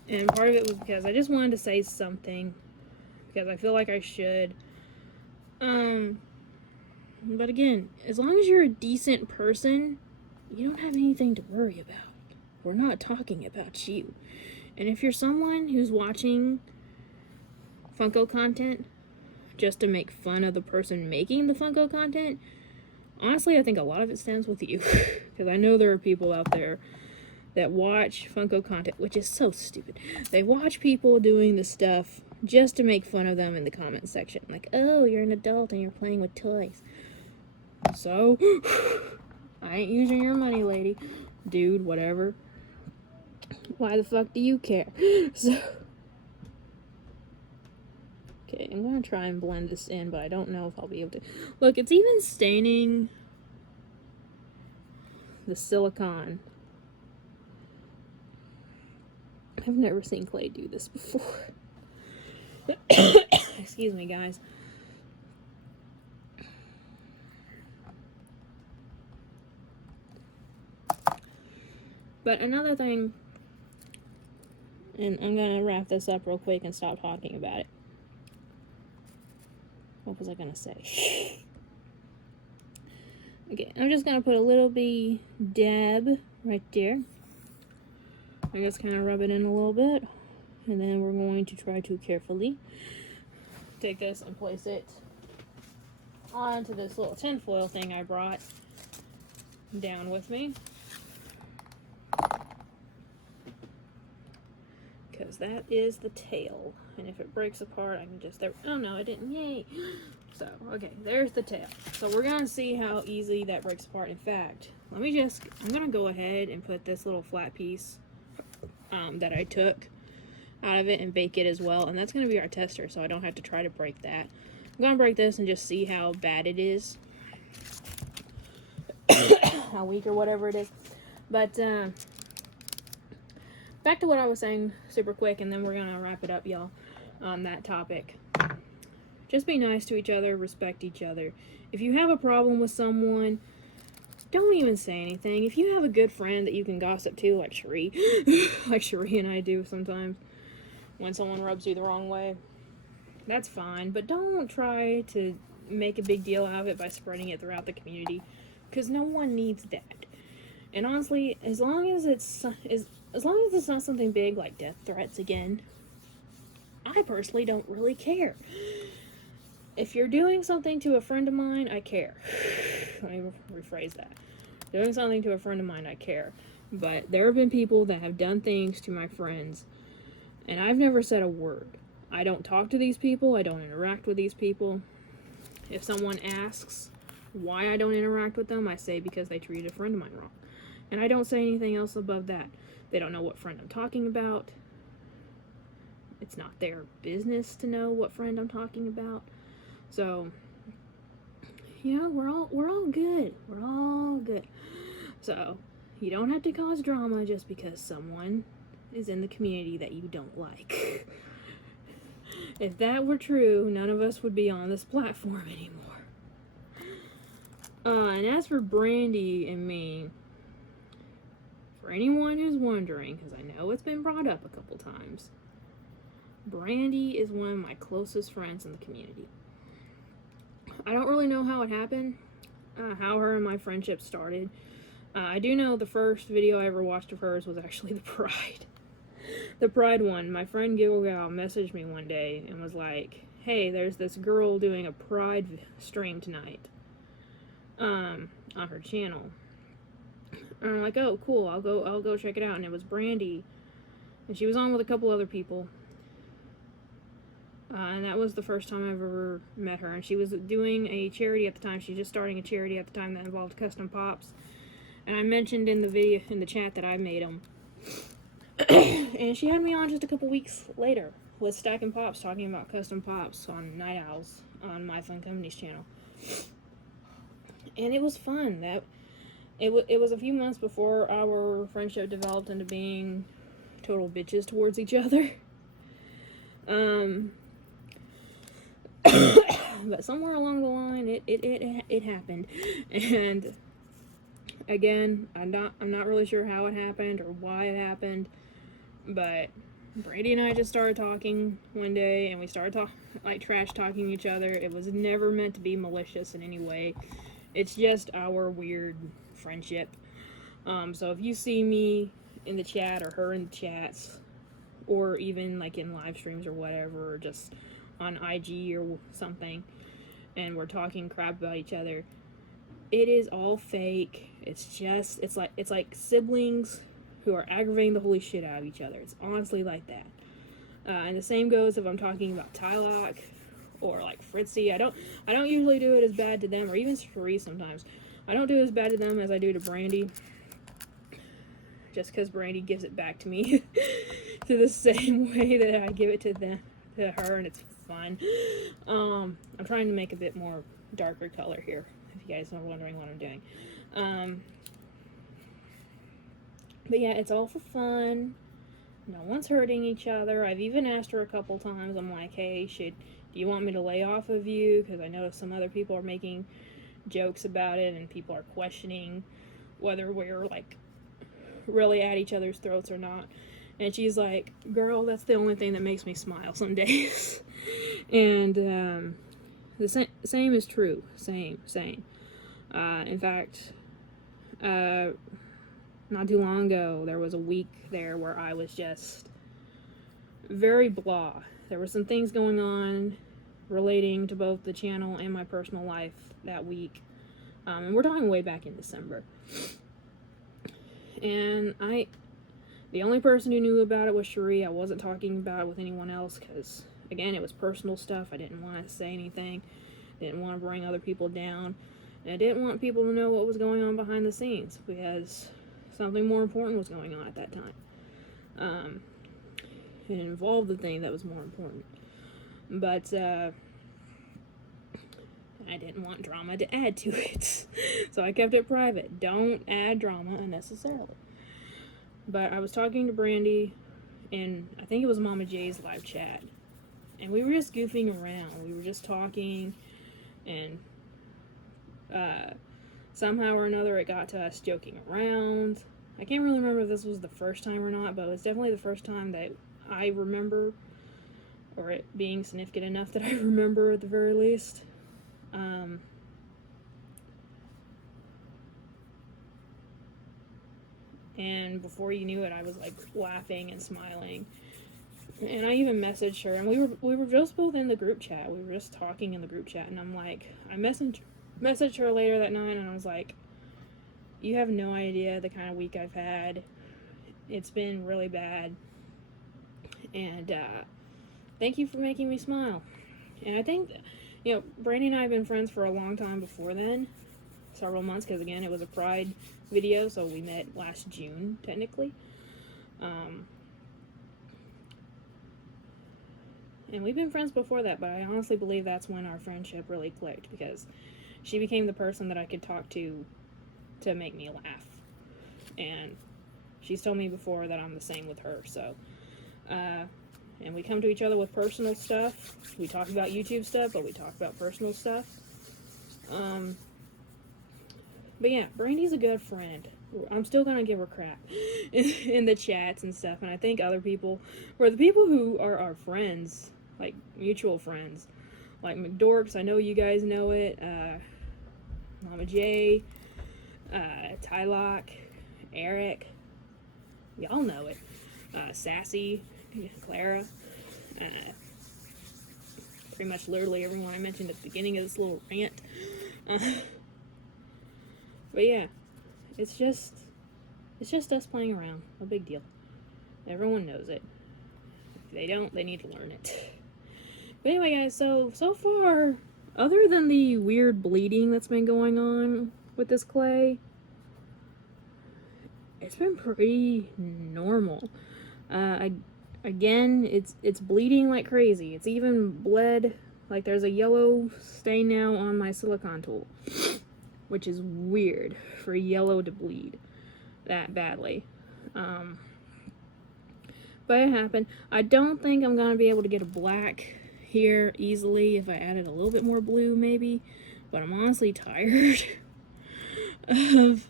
And part of it was because I just wanted to say something, because I feel like I should. But again, as long as you're a decent person, you don't have anything to worry about. We're not talking about you. And if you're someone who's watching Funko content just to make fun of the person making the Funko content, honestly, I think a lot of it stems with you. Because I know there are people out there that watch Funko content, which is so stupid. They watch people doing the stuff just to make fun of them in the comment section. Like, oh, you're an adult and you're playing with toys. So, I ain't using your money, lady. Dude, whatever. Why the fuck do you care? So, okay, I'm gonna try and blend this in, but I don't know if I'll be able to. Look, it's even staining the silicone. I've never seen clay do this before. Excuse me, guys. But another thing, and I'm gonna wrap this up real quick and stop talking about it. What was I gonna say? Okay, I'm just gonna put a little dab right there. I just kind of rub it in a little bit, and then we're going to try to carefully take this and place it onto this little tinfoil thing I brought down with me, because that is the tail, and if it breaks apart I can just, oh no it didn't, yay. So okay, there's the tail. So we're gonna see how easily that breaks apart. In fact, I'm gonna go ahead and put this little flat piece that I took out of it and bake it as well, and that's going to be our tester, so I don't have to try to break that. I'm going to break this and just see how bad it is, how weak or whatever it is. But back to what I was saying super quick, and then we're going to wrap it up, y'all, on that topic. Just be nice to each other, respect each other. If you have a problem with someone, don't even say anything. If you have a good friend that you can gossip to, like Cherie, like Cherie and I do sometimes, when someone rubs you the wrong way, that's fine. But don't try to make a big deal out of it by spreading it throughout the community, because no one needs that. And honestly, as long as it's not something big like death threats again, I personally don't really care. If you're doing something to a friend of mine, I care. Let me rephrase that. Doing something to a friend of mine, I care. But there have been people that have done things to my friends, and I've never said a word. I don't talk to these people. I don't interact with these people. If someone asks why I don't interact with them, I say because they treated a friend of mine wrong. And I don't say anything else above that. They don't know what friend I'm talking about. It's not their business to know what friend I'm talking about. So, you know, we're all good. We're all good. So, you don't have to cause drama just because someone is in the community that you don't like. If that were true, none of us would be on this platform anymore. And as for Brandy and me, for anyone who's wondering, because I know it's been brought up a couple times, Brandy is one of my closest friends in the community. I don't really know how it happened, how her and my friendship started. I do know the first video I ever watched of hers was actually the Pride. The Pride one. My friend Giggle Gal messaged me one day and was like, hey, there's this girl doing a Pride stream tonight on her channel. And I'm like, oh, cool, I'll go check it out. And it was Brandy, and she was on with a couple other people. And that was the first time I ever met her. And she was doing a charity at the time. She was just starting a charity at the time that involved custom pops. And I mentioned in the video, in the chat, that I made them. And she had me on just a couple weeks later with Stacking Pops, talking about custom pops on Night Owls on my Fun Company's channel. And it was fun. It was a few months before our friendship developed into being total bitches towards each other. But somewhere along the line, it happened. And again, I'm not really sure how it happened or why it happened, but Brady and I just started talking one day, and we started trash talking each other. It was never meant to be malicious in any way. It's just our weird friendship. So if you see me in the chat or her in the chats, or even like in live streams or whatever, or just on IG or something, and we're talking crap about each other, it is all fake. It's like siblings who are aggravating the holy shit out of each other. It's honestly like that. And the same goes if I'm talking about Tylock or like Fritzy. I don't usually do it as bad to them, or even Cherie sometimes. I don't do it as bad to them as I do to Brandy, just because Brandy gives it back to me to the same way that I give it to her, and it's fun. I'm trying to make a bit more darker color here, if you guys are wondering what I'm doing. But yeah, it's all for fun. No one's hurting each other. I've even asked her a couple times. I'm like, hey, do you want me to lay off of you? Because I know some other people are making jokes about it, and people are questioning whether we're like really at each other's throats or not. And she's like, girl, that's the only thing that makes me smile some days. And the same is true. Same. In fact, not too long ago, there was a week there where I was just very blah. There were some things going on relating to both the channel and my personal life that week. And we're talking way back in December. And the only person who knew about it was Cherie. I wasn't talking about it with anyone else because, again, it was personal stuff. I didn't want to say anything. Didn't want to bring other people down. And I didn't want people to know what was going on behind the scenes because something more important was going on at that time. It involved the thing that was more important. But I didn't want drama to add to it. So I kept it private. Don't add drama unnecessarily. But I was talking to Brandy, and I think it was Mama J's live chat. And we were just goofing around. We were just talking, and somehow or another it got to us joking around. I can't really remember if this was the first time or not, but it was definitely the first time that I remember, or it being significant enough that I remember at the very least. And before you knew it, I was like laughing and smiling. And I even messaged her, and we were just both in the group chat. We were just talking in the group chat, and I'm like, I messaged her later that night, and I was like, you have no idea the kind of week I've had. It's been really bad. And thank you for making me smile. And I think, Brandy and I have been friends for a long time before then. Several months, because again, it was a Pride video, so we met last June, technically. And we've been friends before that, but I honestly believe that's when our friendship really clicked, because she became the person that I could talk to make me laugh. And she's told me before that I'm the same with her, so. And we come to each other with personal stuff. We talk about YouTube stuff, but we talk about personal stuff. But yeah, Brandy's a good friend. I'm still gonna give her crap in the chats and stuff, and I think other people, or the people who are our friends, like mutual friends, like McDorks, I know you guys know it, Mama J, Tylock, Eric, y'all know it, Sassy, Clara, pretty much literally everyone I mentioned at the beginning of this little rant. But yeah, it's just us playing around. No big deal. Everyone knows it. If they don't, they need to learn it. But anyway, guys, so far, other than the weird bleeding that's been going on with this clay, it's been pretty normal. Again, it's bleeding like crazy. It's even bled, like there's a yellow stain now on my silicone tool, which is weird for yellow to bleed that badly. But it happened. I don't think I'm gonna be able to get a black here easily if I added a little bit more blue maybe, but I'm honestly tired of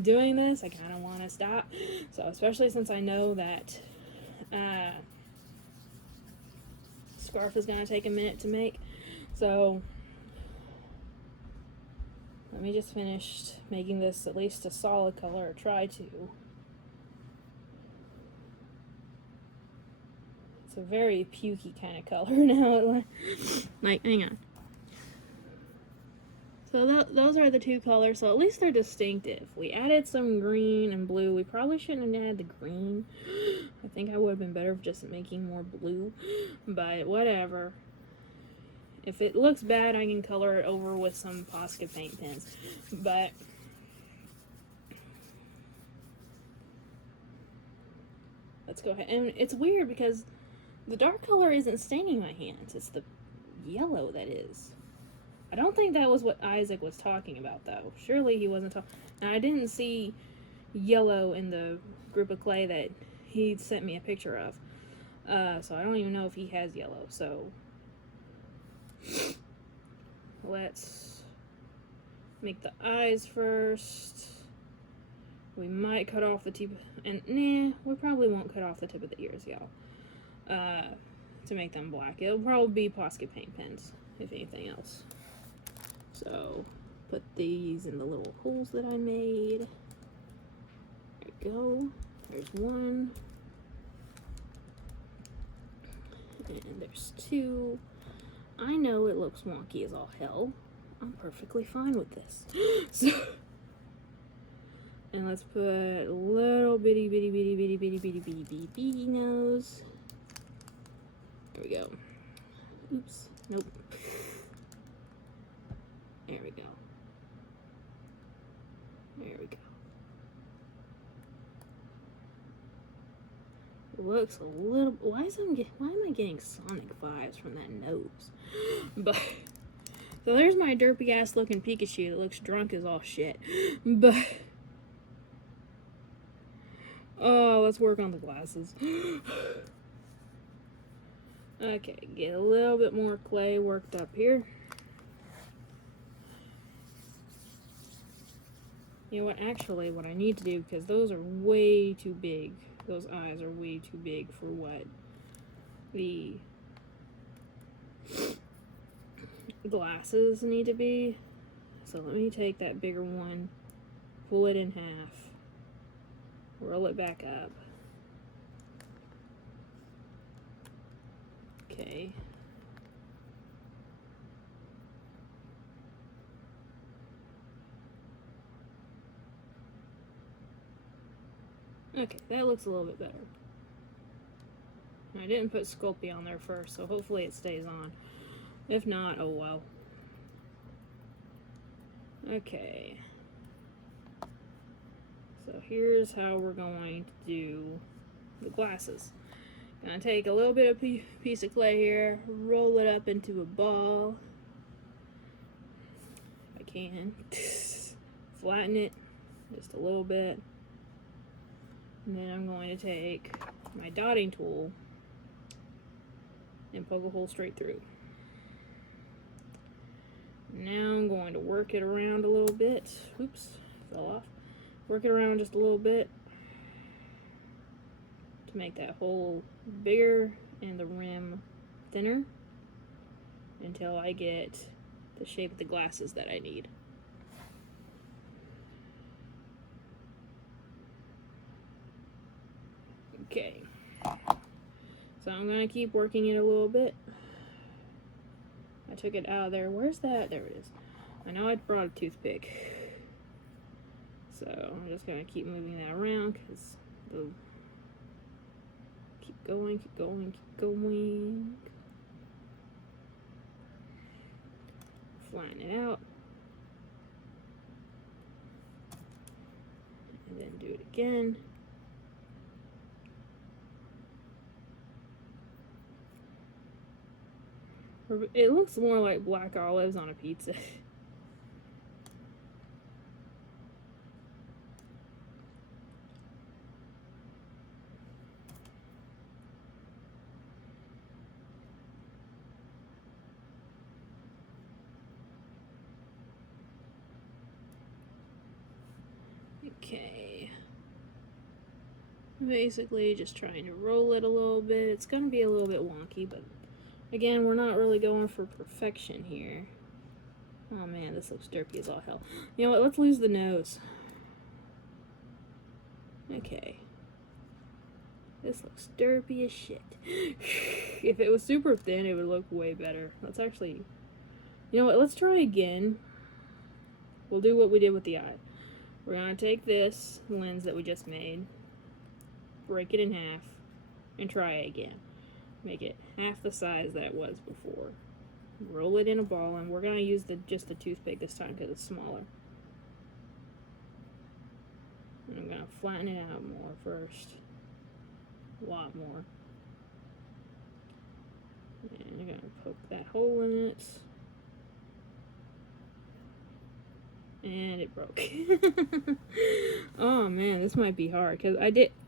doing this. I kind of want to stop, so especially since I know that scarf is gonna take a minute to make, so let me just finish making this at least a solid color, or try to. It's a very pukey kind of color now. Like, hang on. So those are the two colors, so at least they're distinctive. We added some green and blue. We probably shouldn't have added the green. I think I would have been better just making more blue, but whatever. If it looks bad, I can color it over with some Posca paint pens, but let's go ahead. And it's weird because the dark color isn't staining my hands. It's the yellow that is. I don't think that was what Isaac was talking about, though. Surely he wasn't talking. And I didn't see yellow in the group of clay that he sent me a picture of. So I don't even know if he has yellow. So let's make the eyes first. We might cut off the tip, and nah, we probably won't cut off the tip of the ears, y'all. To make them black. It'll probably be Posca paint pens, if anything else. So, put these in the little holes that I made. There we go. There's one. And there's two. I know it looks wonky as all hell. I'm perfectly fine with this. So, and let's put a little bitty nose. There we go. Oops. Nope. There we go. There we go. It looks a little. Why am I getting Sonic vibes from that nose? But so there's my derpy ass looking Pikachu that looks drunk as all shit. But oh, let's work on the glasses. Okay, get a little bit more clay worked up here. You know what, actually, what I need to do, because those are way too big. Those eyes are way too big for what the glasses need to be. So let me take that bigger one, pull it in half, roll it back up. Okay. Okay, that looks a little bit better. I didn't put Sculpey on there first, so hopefully it stays on. If not, oh well. Okay. So here's how we're going to do the glasses. Gonna take a little bit of piece of clay here, roll it up into a ball. If I can. Flatten it just a little bit. And then I'm going to take my dotting tool and poke a hole straight through. Now I'm going to work it around a little bit. Oops, fell off. Work it around just a little bit to make that hole bigger and the rim thinner until I get the shape of the glasses that I need. Okay, so I'm gonna keep working it a little bit. I took it out of there. Where's that? There it is. I know I brought a toothpick. So I'm just gonna keep moving that around because the keep going, keep going, keep going. again. It looks more like black olives on a pizza. Okay. Basically just trying to roll it a little bit. It's gonna be a little bit wonky, but again, we're not really going for perfection here. Oh man, this looks derpy as all hell. You know what, let's lose the nose. Okay. This looks derpy as shit. If it was super thin, it would look way better. Let's actually... You know what, let's try again. We'll do what we did with the eye. We're gonna take this lens that we just made, break it in half, and try it again. Make it half the size that it was before. Roll it in a ball, and we're gonna use just the toothpick this time because it's smaller. And I'm gonna flatten it out more first. A lot more. And you're gonna poke that hole in it. And it broke. Oh man, this might be hard because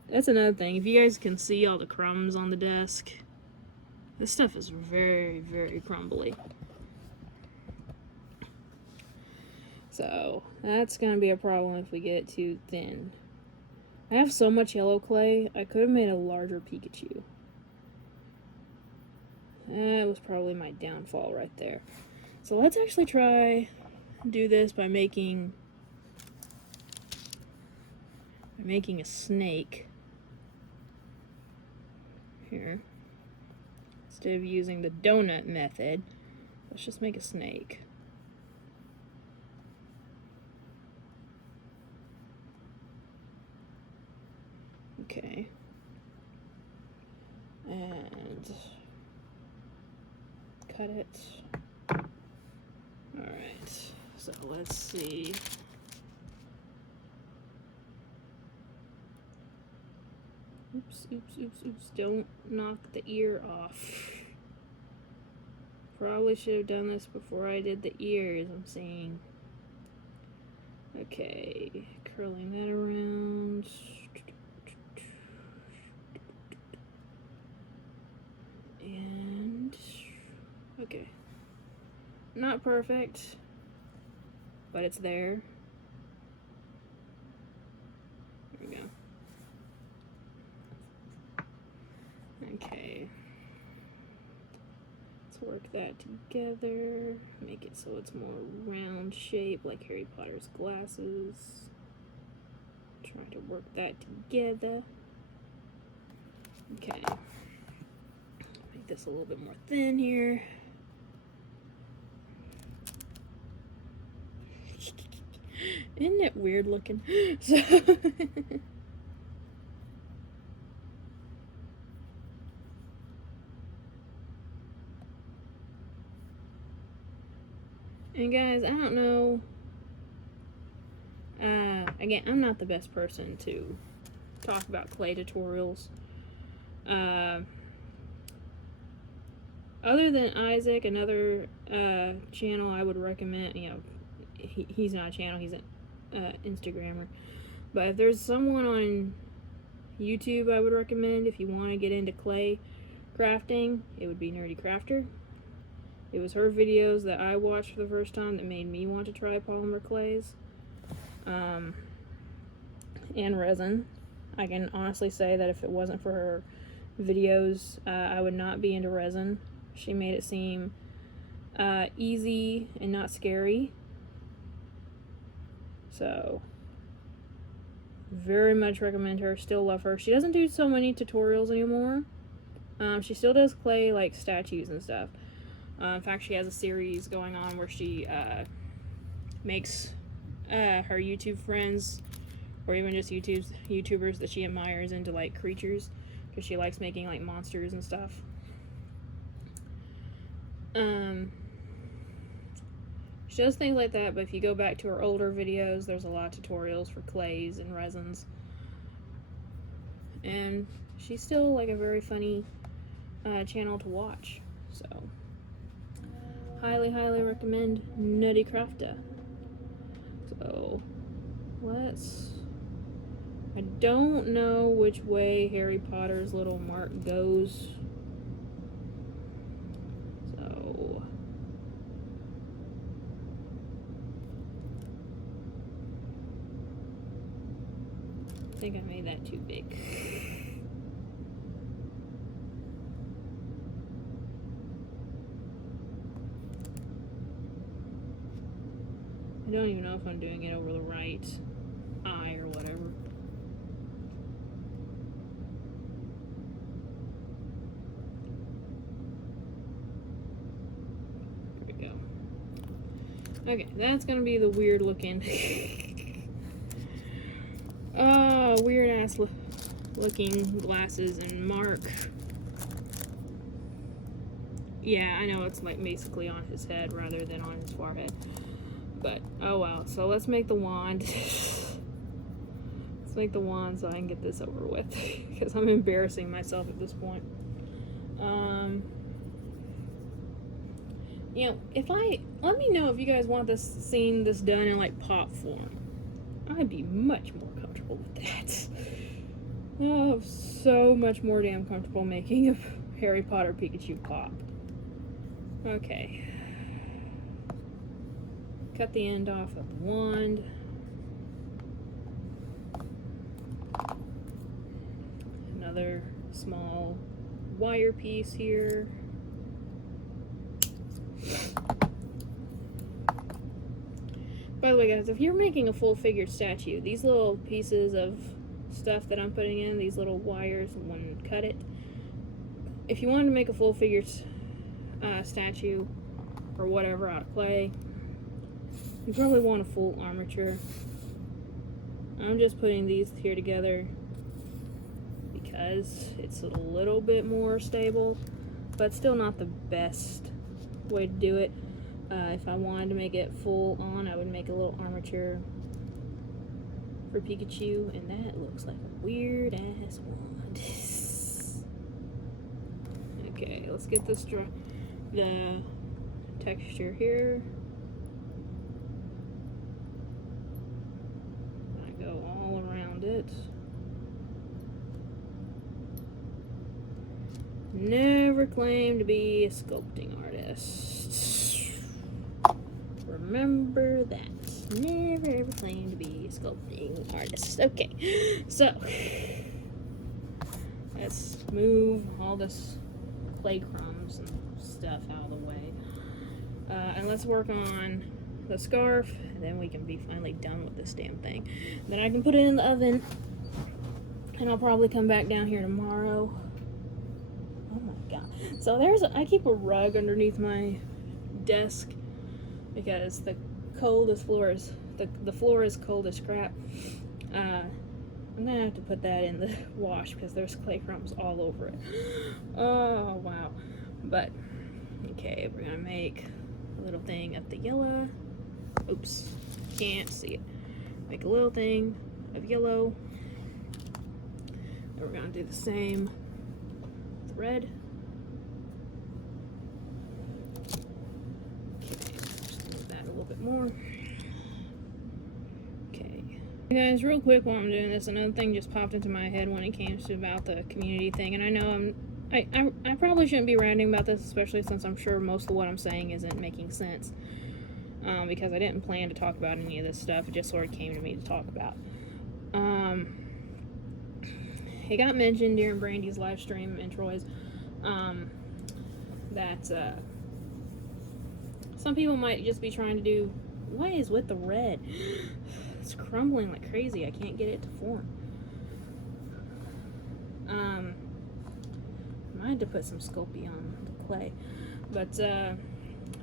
that's another thing. If you guys can see all the crumbs on the desk, this stuff is very, very crumbly. So that's gonna be a problem if we get it too thin. I have so much yellow clay, I could have made a larger Pikachu. That was probably my downfall right there. So let's actually try do this by making a snake here. Instead of using the donut method, let's just make a snake. Okay. And cut it. Alright, so let's see. Oops, oops, oops, oops. Don't knock the ear off. Probably should have done this before I did the ears, I'm seeing. Okay, curling that around. And, okay. Not perfect, but it's there. There we go. Okay. Let's work that together. Make it so it's more round shape, like Harry Potter's glasses. Try to work that together. Okay. Make this a little bit more thin here. Isn't it weird looking? So and guys, I don't know. Again, I'm not the best person to talk about clay tutorials. Other than Isaac, another channel I would recommend, you know, he's not a channel, he's an Instagrammer. But if there's someone on YouTube I would recommend if you want to get into clay crafting, it would be Nerdy Crafter. It was her videos that I watched for the first time that made me want to try polymer clays. And resin. I can honestly say that if it wasn't for her videos, I would not be into resin. She made it seem easy and not scary. So, very much recommend her. Still love her. She doesn't do so many tutorials anymore. She still does clay, like, statues and stuff. In fact, she has a series going on where she makes her YouTube friends, or even just YouTubers that she admires, into, like, creatures. Because she likes making, like, monsters and stuff. She does things like that, but if you go back to her older videos, there's a lot of tutorials for clays and resins. and she's still like a very funny channel to watch. So highly recommend Nutty Crafta. So I don't know which way Harry Potter's little mark goes. So I think I made that too big. I don't even know if I'm doing it over the right eye or whatever. There we go. Okay, that's gonna be the weird looking weird ass looking glasses and mark. Yeah, I know it's like basically on his head rather than on his forehead. But, oh well. So let's make the wand. Let's make the wand so I can get this over with. Because I'm embarrassing myself at this point. You know, let me know if you guys want this done in like pop form. I'd be much more comfortable with that. Oh, so much more damn comfortable making a Harry Potter Pikachu pop. Okay. Cut the end off of the wand. Another small wire piece here. By the way, guys, if you're making a full-figured statue, these little pieces of stuff that I'm putting in, these little wires, when cut it, if you wanted to make a full-figured statue or whatever out of clay, you probably want a full armature. I'm just putting these here together because it's a little bit more stable, but still not the best way to do it. If I wanted to make it full on, I would make a little armature for Pikachu, and that looks like a weird ass wand. Okay, let's get the texture here. I go all around it. Never claimed to be a sculpting artist. Remember that. Never ever claimed to be a sculpting artist. Okay, so let's move all this clay crumbs and stuff out of the way. And let's work on the scarf, and then we can be finally done with this damn thing. Then I can put it in the oven, and I'll probably come back down here tomorrow. Oh my god. So I keep a rug underneath my desk because the floor is cold as crap. I'm gonna have to put that in the wash because there's clay crumbs all over it. Oh wow. But okay, we're gonna make a little thing of the yellow. Oops, can't see it. Make a little thing of yellow. And we're gonna do the same with red. Bit more. Okay. Hey guys, real quick while I'm doing this, another thing just popped into my head when it came to about the community thing, and I know I probably shouldn't be ranting about this, especially since I'm sure most of what I'm saying isn't making sense, because I didn't plan to talk about any of this stuff. It just sort of came to me to talk about. It got mentioned during Brandy's live stream and Troy's that some people might just be trying to do, what is with the red? It's crumbling like crazy. I can't get it to form. I might have to put some Sculpey on the clay. But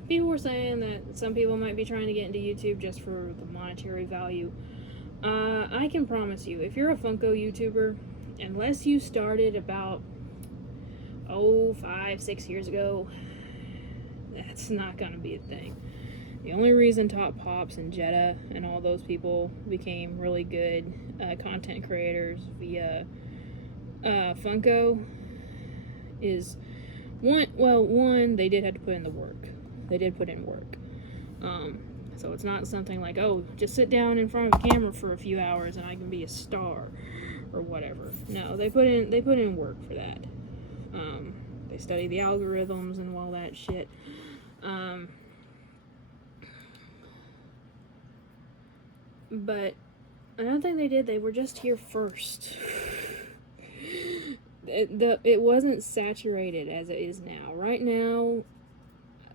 people were saying that some people might be trying to get into YouTube just for the monetary value. I can promise you, if you're a Funko YouTuber, unless you started about 5-6 years ago, that's not gonna be a thing. The only reason Top Pops and Jetta and all those people became really good content creators via Funko is one, they did have to put in the work. They did put in work. So it's not something like, oh, just sit down in front of a camera for a few hours and I can be a star or whatever. No, they put in work for that. They study the algorithms and all that shit. But another thing they did, they were just here first. It wasn't saturated as it is now. Right now,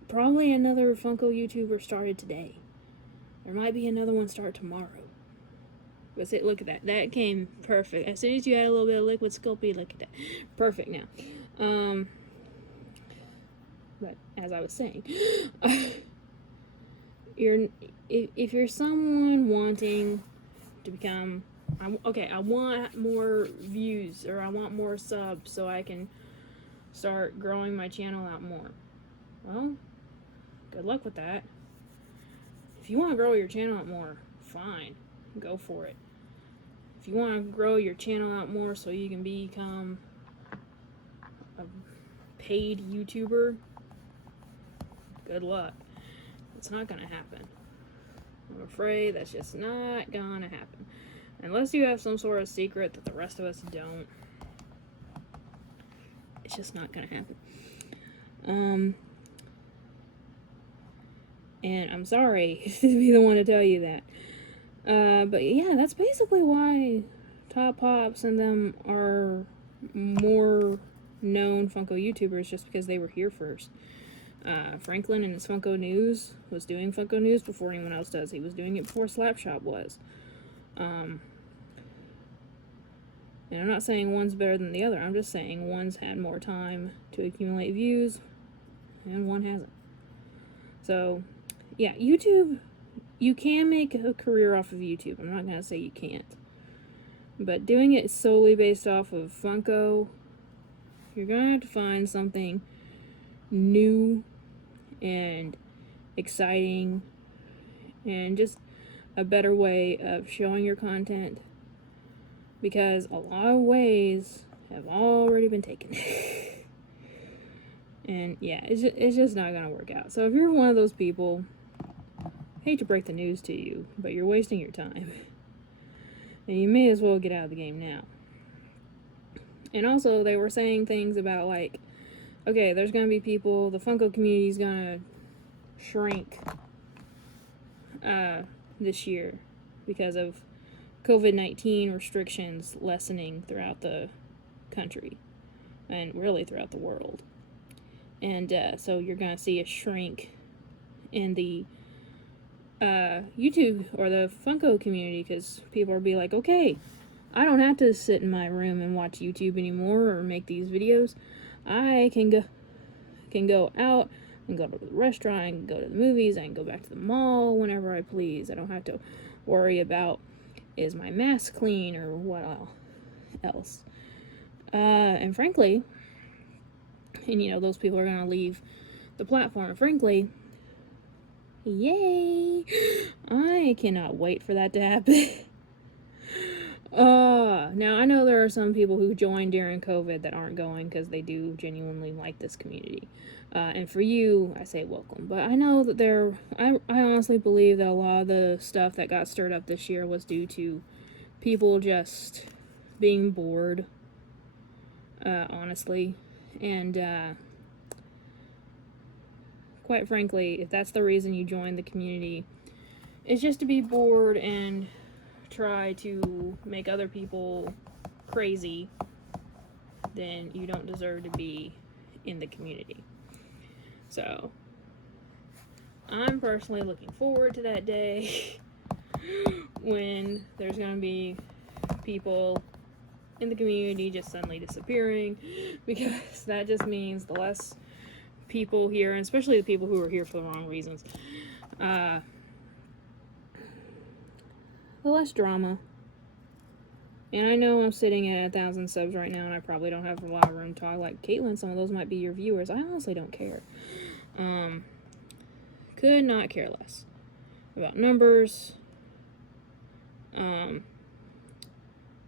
probably another Funko YouTuber started today. There might be another one start tomorrow. But see, look at that. That came perfect. As soon as you add a little bit of liquid Sculpey, look at that. Perfect now. But as I was saying, if you're someone wanting to become, I want more views or I want more subs so I can start growing my channel out more. Well, good luck with that. If you want to grow your channel out more, fine, go for it. If you want to grow your channel out more so you can become a paid YouTuber, good luck. It's not gonna happen. I'm afraid that's just not gonna happen. Unless you have some sort of secret that the rest of us don't. It's just not gonna happen. And I'm sorry to be the one to tell you that. But yeah, that's basically why Top Pops and them are more known Funko YouTubers, just because they were here first. Franklin and his Funko News was doing Funko News before anyone else does. He was doing it before Slapshot was. And I'm not saying one's better than the other. I'm just saying one's had more time to accumulate views and one hasn't. So, yeah, YouTube, you can make a career off of YouTube. I'm not going to say you can't. But doing it solely based off of Funko, you're going to have to find something new and exciting and just a better way of showing your content, because a lot of ways have already been taken. And yeah, it's just not gonna work out. So if you're one of those people, I hate to break the news to you, but you're wasting your time. And you may as well get out of the game now. And also, they were saying things about, like, okay, there's gonna be people, the Funko community's gonna shrink this year because of COVID-19 restrictions lessening throughout the country and really throughout the world. And so you're going to see a shrink in the YouTube or the Funko community, because people will be like, okay, I don't have to sit in my room and watch YouTube anymore or make these videos. I can go out and go to the restaurant, I can go to the movies, I can go back to the mall whenever I please. I don't have to worry about, is my mask clean or what else. And frankly, and you know, those people are going to leave the platform. Frankly, yay! I cannot wait for that to happen. Now I know there are some people who joined during COVID that aren't going because they do genuinely like this community. And for you, I say welcome. But I know that I honestly believe that a lot of the stuff that got stirred up this year was due to people just being bored, honestly. And, quite frankly, if that's the reason you joined the community, it's just to be bored and try to make other people crazy, then you don't deserve to be in the community. So, I'm personally looking forward to that day when there's going to be people in the community just suddenly disappearing, because that just means the less people here, and especially the people who are here for the wrong reasons, the less drama. And I know I'm sitting at 1,000 subs right now, and I probably don't have a lot of room to talk. Like Caitlyn, some of those might be your viewers. I honestly don't care. Could not care less about numbers.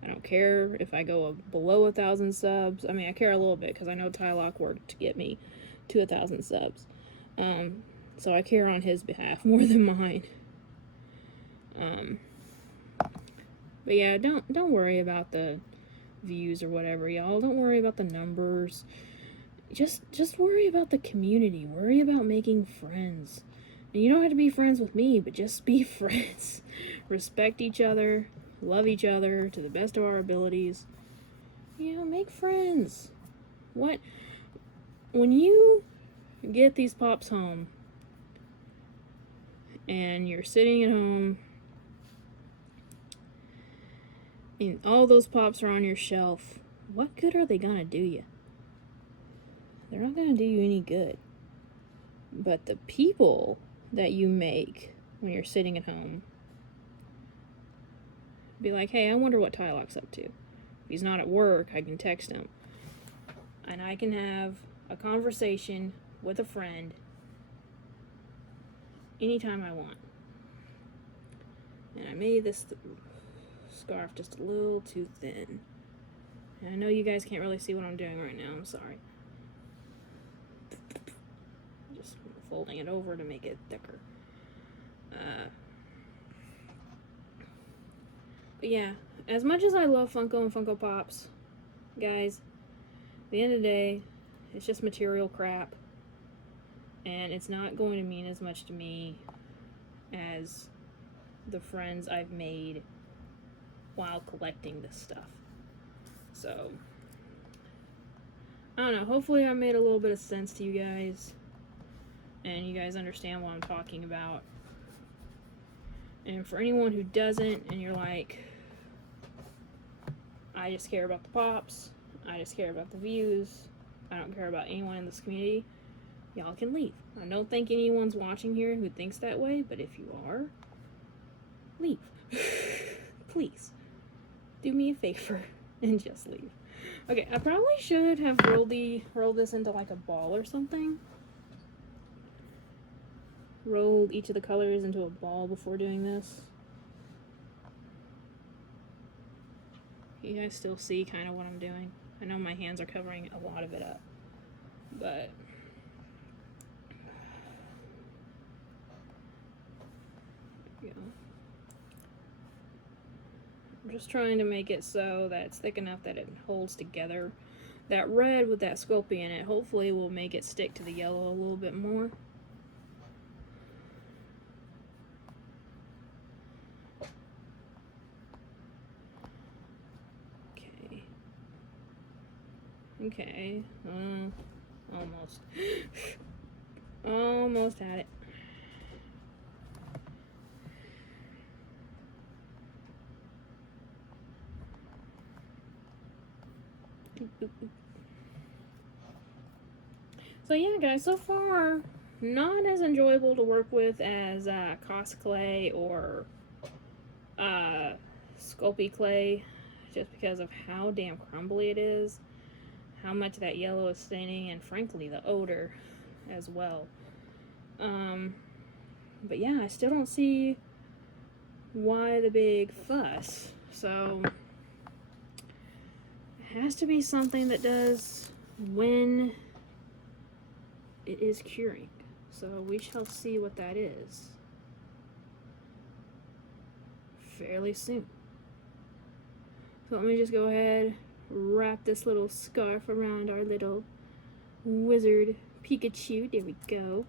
I don't care if I go below 1,000 subs. I mean, I care a little bit because I know Tylock worked to get me to 1,000 subs. So I care on his behalf more than mine. But yeah, don't worry about the views or whatever, y'all. Don't worry about the numbers. Just worry about the community. Worry about making friends. And you don't have to be friends with me, but just be friends. Respect each other. Love each other to the best of our abilities. You know, make friends. What? When you get these pops home and you're sitting at home and all those pops are on your shelf, what good are they gonna do you? They're not gonna do you any good. But the people that you make when you're sitting at home, be like, hey, I wonder what Tylock's up to. If he's not at work, I can text him. And I can have a conversation with a friend anytime I want. And I made this scarf just a little too thin. And I know you guys can't really see what I'm doing right now. I'm sorry. Just folding it over to make it thicker. But yeah, as much as I love Funko and Funko Pops, guys, at the end of the day, it's just material crap. And it's not going to mean as much to me as the friends I've made while collecting this stuff. So, I don't know, hopefully I made a little bit of sense to you guys. And you guys understand what I'm talking about. And for anyone who doesn't, and you're like, I just care about the pops, I just care about the views, I don't care about anyone in this community, y'all can leave. I don't think anyone's watching here who thinks that way, but if you are, leave. Please. Do me a favor and just leave. Okay, I probably should have rolled this into like a ball or something. Rolled each of the colors into a ball before doing this. You guys still see kind of what I'm doing? I know my hands are covering a lot of it up, but yeah. I'm just trying to make it so that it's thick enough that it holds together. That red with that Sculpey in it hopefully will make it stick to the yellow a little bit more. Okay, almost. Almost had it. So yeah, guys, so far, not as enjoyable to work with as Cosplay or Sculpey Clay, just because of how damn crumbly it is. How much that yellow is staining, and frankly the odor as well. But yeah, I still don't see why the big fuss. So it has to be something that does when it is curing. So we shall see what that is fairly soon. So let me just go ahead, wrap this little scarf around our little wizard Pikachu. There we go.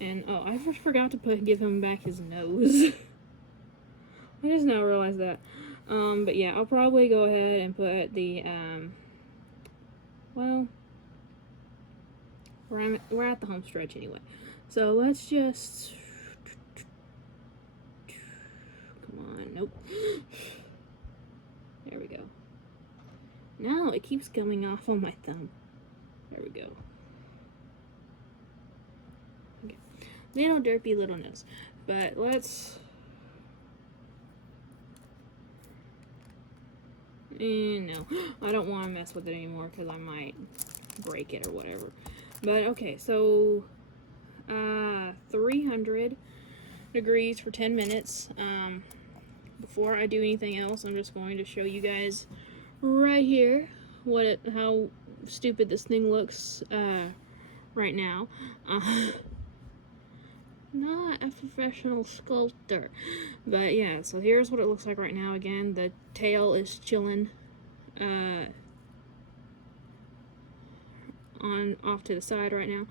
And oh, I forgot to give him back his nose. I just now realized that. But yeah, I'll probably go ahead and put the well, we're at the home stretch anyway. So let's just come on, nope. There we go. Now it keeps coming off on my thumb. There we go. Okay. Little derpy little nose. But let's... no. I don't want to mess with it anymore because I might break it or whatever. But okay, so 300 degrees for 10 minutes. before I do anything else, I'm just going to show you guys right here how stupid this thing looks right now. Not a professional sculptor, but yeah, so here's what it looks like right now. Again, the tail is chilling on off to the side right now,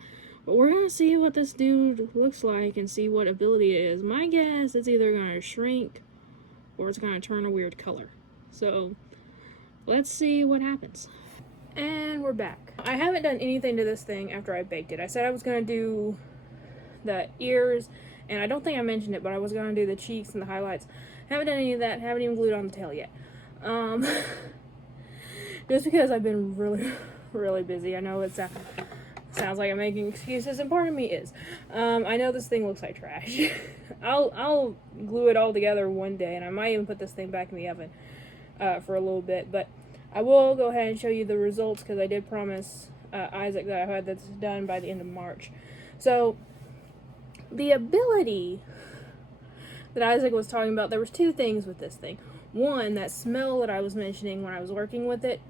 but we're gonna see what this dude looks like and see what ability it is. My guess it's either gonna shrink or it's gonna turn a weird color, so let's see what happens. And we're back. I haven't done anything to this thing after I baked it. I said I was gonna do the ears, and I don't think I mentioned it, but I was gonna do the cheeks and the highlights. Haven't done any of that. Haven't even glued on the tail yet. Just because I've been really busy. I know it sounds like I'm making excuses, and part of me is. I know this thing looks like trash. I'll glue it all together one day, and I might even put this thing back in the oven for a little bit, but I will go ahead and show you the results because I did promise Isaac that I had this done by the end of March. So the ability that Isaac was talking about, there was two things with this thing. One, that smell that I was mentioning when I was working with it,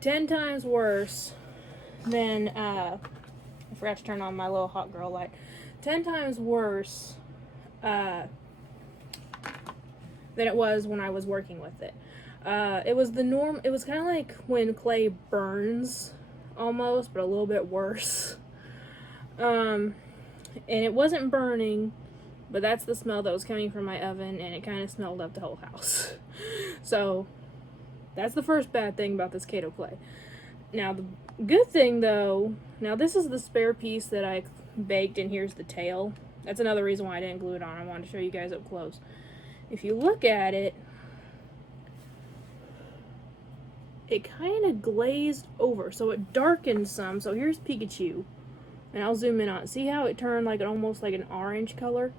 10 times worse than, I forgot to turn on my little hot girl light, 10 times worse than it was when I was working with it. It was kind of like when clay burns, almost, but a little bit worse. And it wasn't burning, but that's the smell that was coming from my oven, and it kind of smelled up the whole house. So that's the first bad thing about this Kato clay. Now the good thing though, now this is the spare piece that I baked, and here's the tail. That's another reason why I didn't glue it on. I wanted to show you guys up close. If you look at it, it kind of glazed over, so it darkened some. So here's Pikachu, and I'll zoom in on it. See how it turned like almost like an orange color?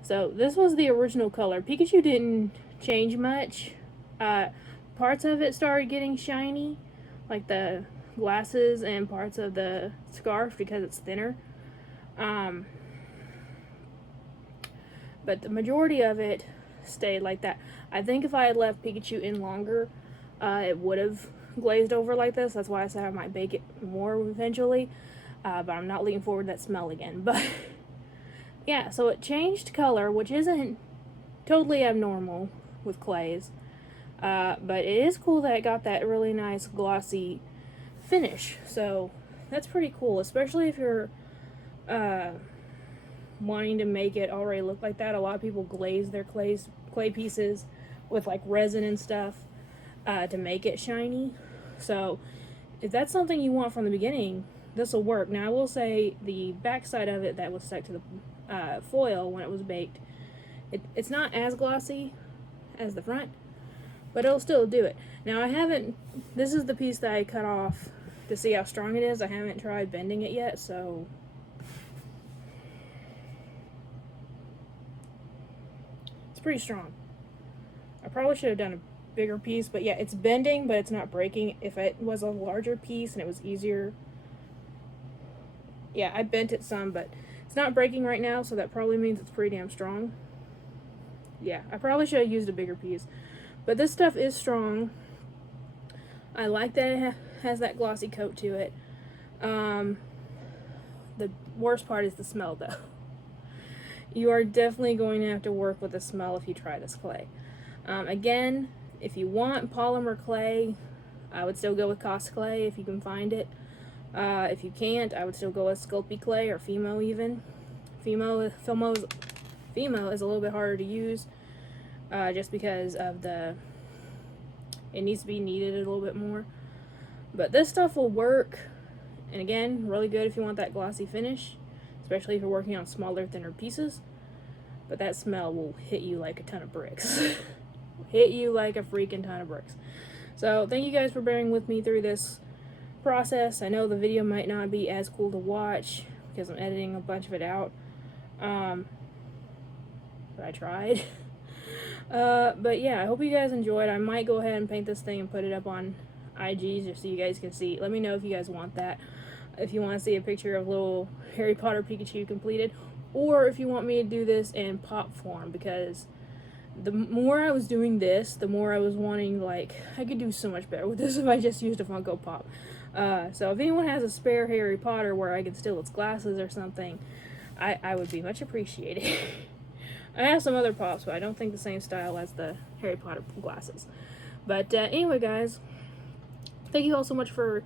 So this was the original color. Pikachu didn't change much. Parts of it started getting shiny, like the glasses and parts of the scarf because it's thinner. But the majority of it stayed like that. I think if I had left Pikachu in longer, it would have glazed over like this. That's why I said I might bake it more eventually. But I'm not looking forward to that smell again. But yeah, so it changed color, which isn't totally abnormal with clays. But it is cool that it got that really nice glossy finish. So that's pretty cool, especially if you're wanting to make it already look like that. A lot of people glaze their clay pieces with like resin and stuff to make it shiny. So if that's something you want from the beginning, this will work. Now I will say the back side of it that was stuck to the foil when it was baked, it's not as glossy as the front, but it'll still do it. Now this is the piece that I cut off to see how strong it is. I haven't tried bending it yet, so it's pretty strong. I probably should have done a bigger piece, but yeah, it's bending, but it's not breaking. If it was a larger piece and it was easier, yeah, I bent it some, but it's not breaking right now, so that probably means it's pretty damn strong. Yeah, I probably should have used a bigger piece, but this stuff is strong. I like that it has that glossy coat to it. The worst part is the smell, though. You are definitely going to have to work with the smell if you try this clay. Again, if you want polymer clay, I would still go with Cost clay if you can find it. If you can't, I would still go with Sculpey clay or Fimo even. Fimo is a little bit harder to use just because of it needs to be kneaded a little bit more. But this stuff will work, and again, really good if you want that glossy finish, especially if you're working on smaller, thinner pieces. But that smell will hit you like a ton of bricks. Hit you like a freaking ton of bricks. So thank you guys for bearing with me through this process. I know the video might not be as cool to watch because I'm editing a bunch of it out, but I tried. But yeah, I hope you guys enjoyed. I might go ahead and paint this thing and put it up on IG just so you guys can see. Let me know if you guys want that. If you want to see a picture of little Harry Potter Pikachu completed, or if you want me to do this in pop form, because the more I was doing this, the more I was wanting, like, I could do so much better with this if I just used a Funko Pop. So if anyone has a spare Harry Potter where I could steal its glasses or something, I would be much appreciated. I have some other pops, but I don't think the same style as the Harry Potter glasses. But anyway, guys, thank you all so much for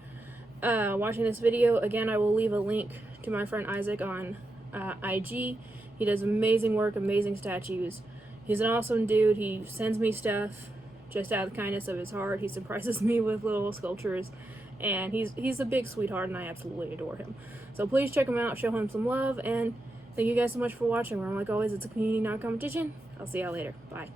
watching this video. Again, I will leave a link to my friend Isaac on IG. He does amazing work, amazing statues. He's an awesome dude. He sends me stuff just out of the kindness of his heart. He surprises me with little sculptures, and he's a big sweetheart, and I absolutely adore him. So please check him out, show him some love, and thank you guys so much for watching. Remember, like always, it's a community, not a competition. I'll see y'all later. Bye.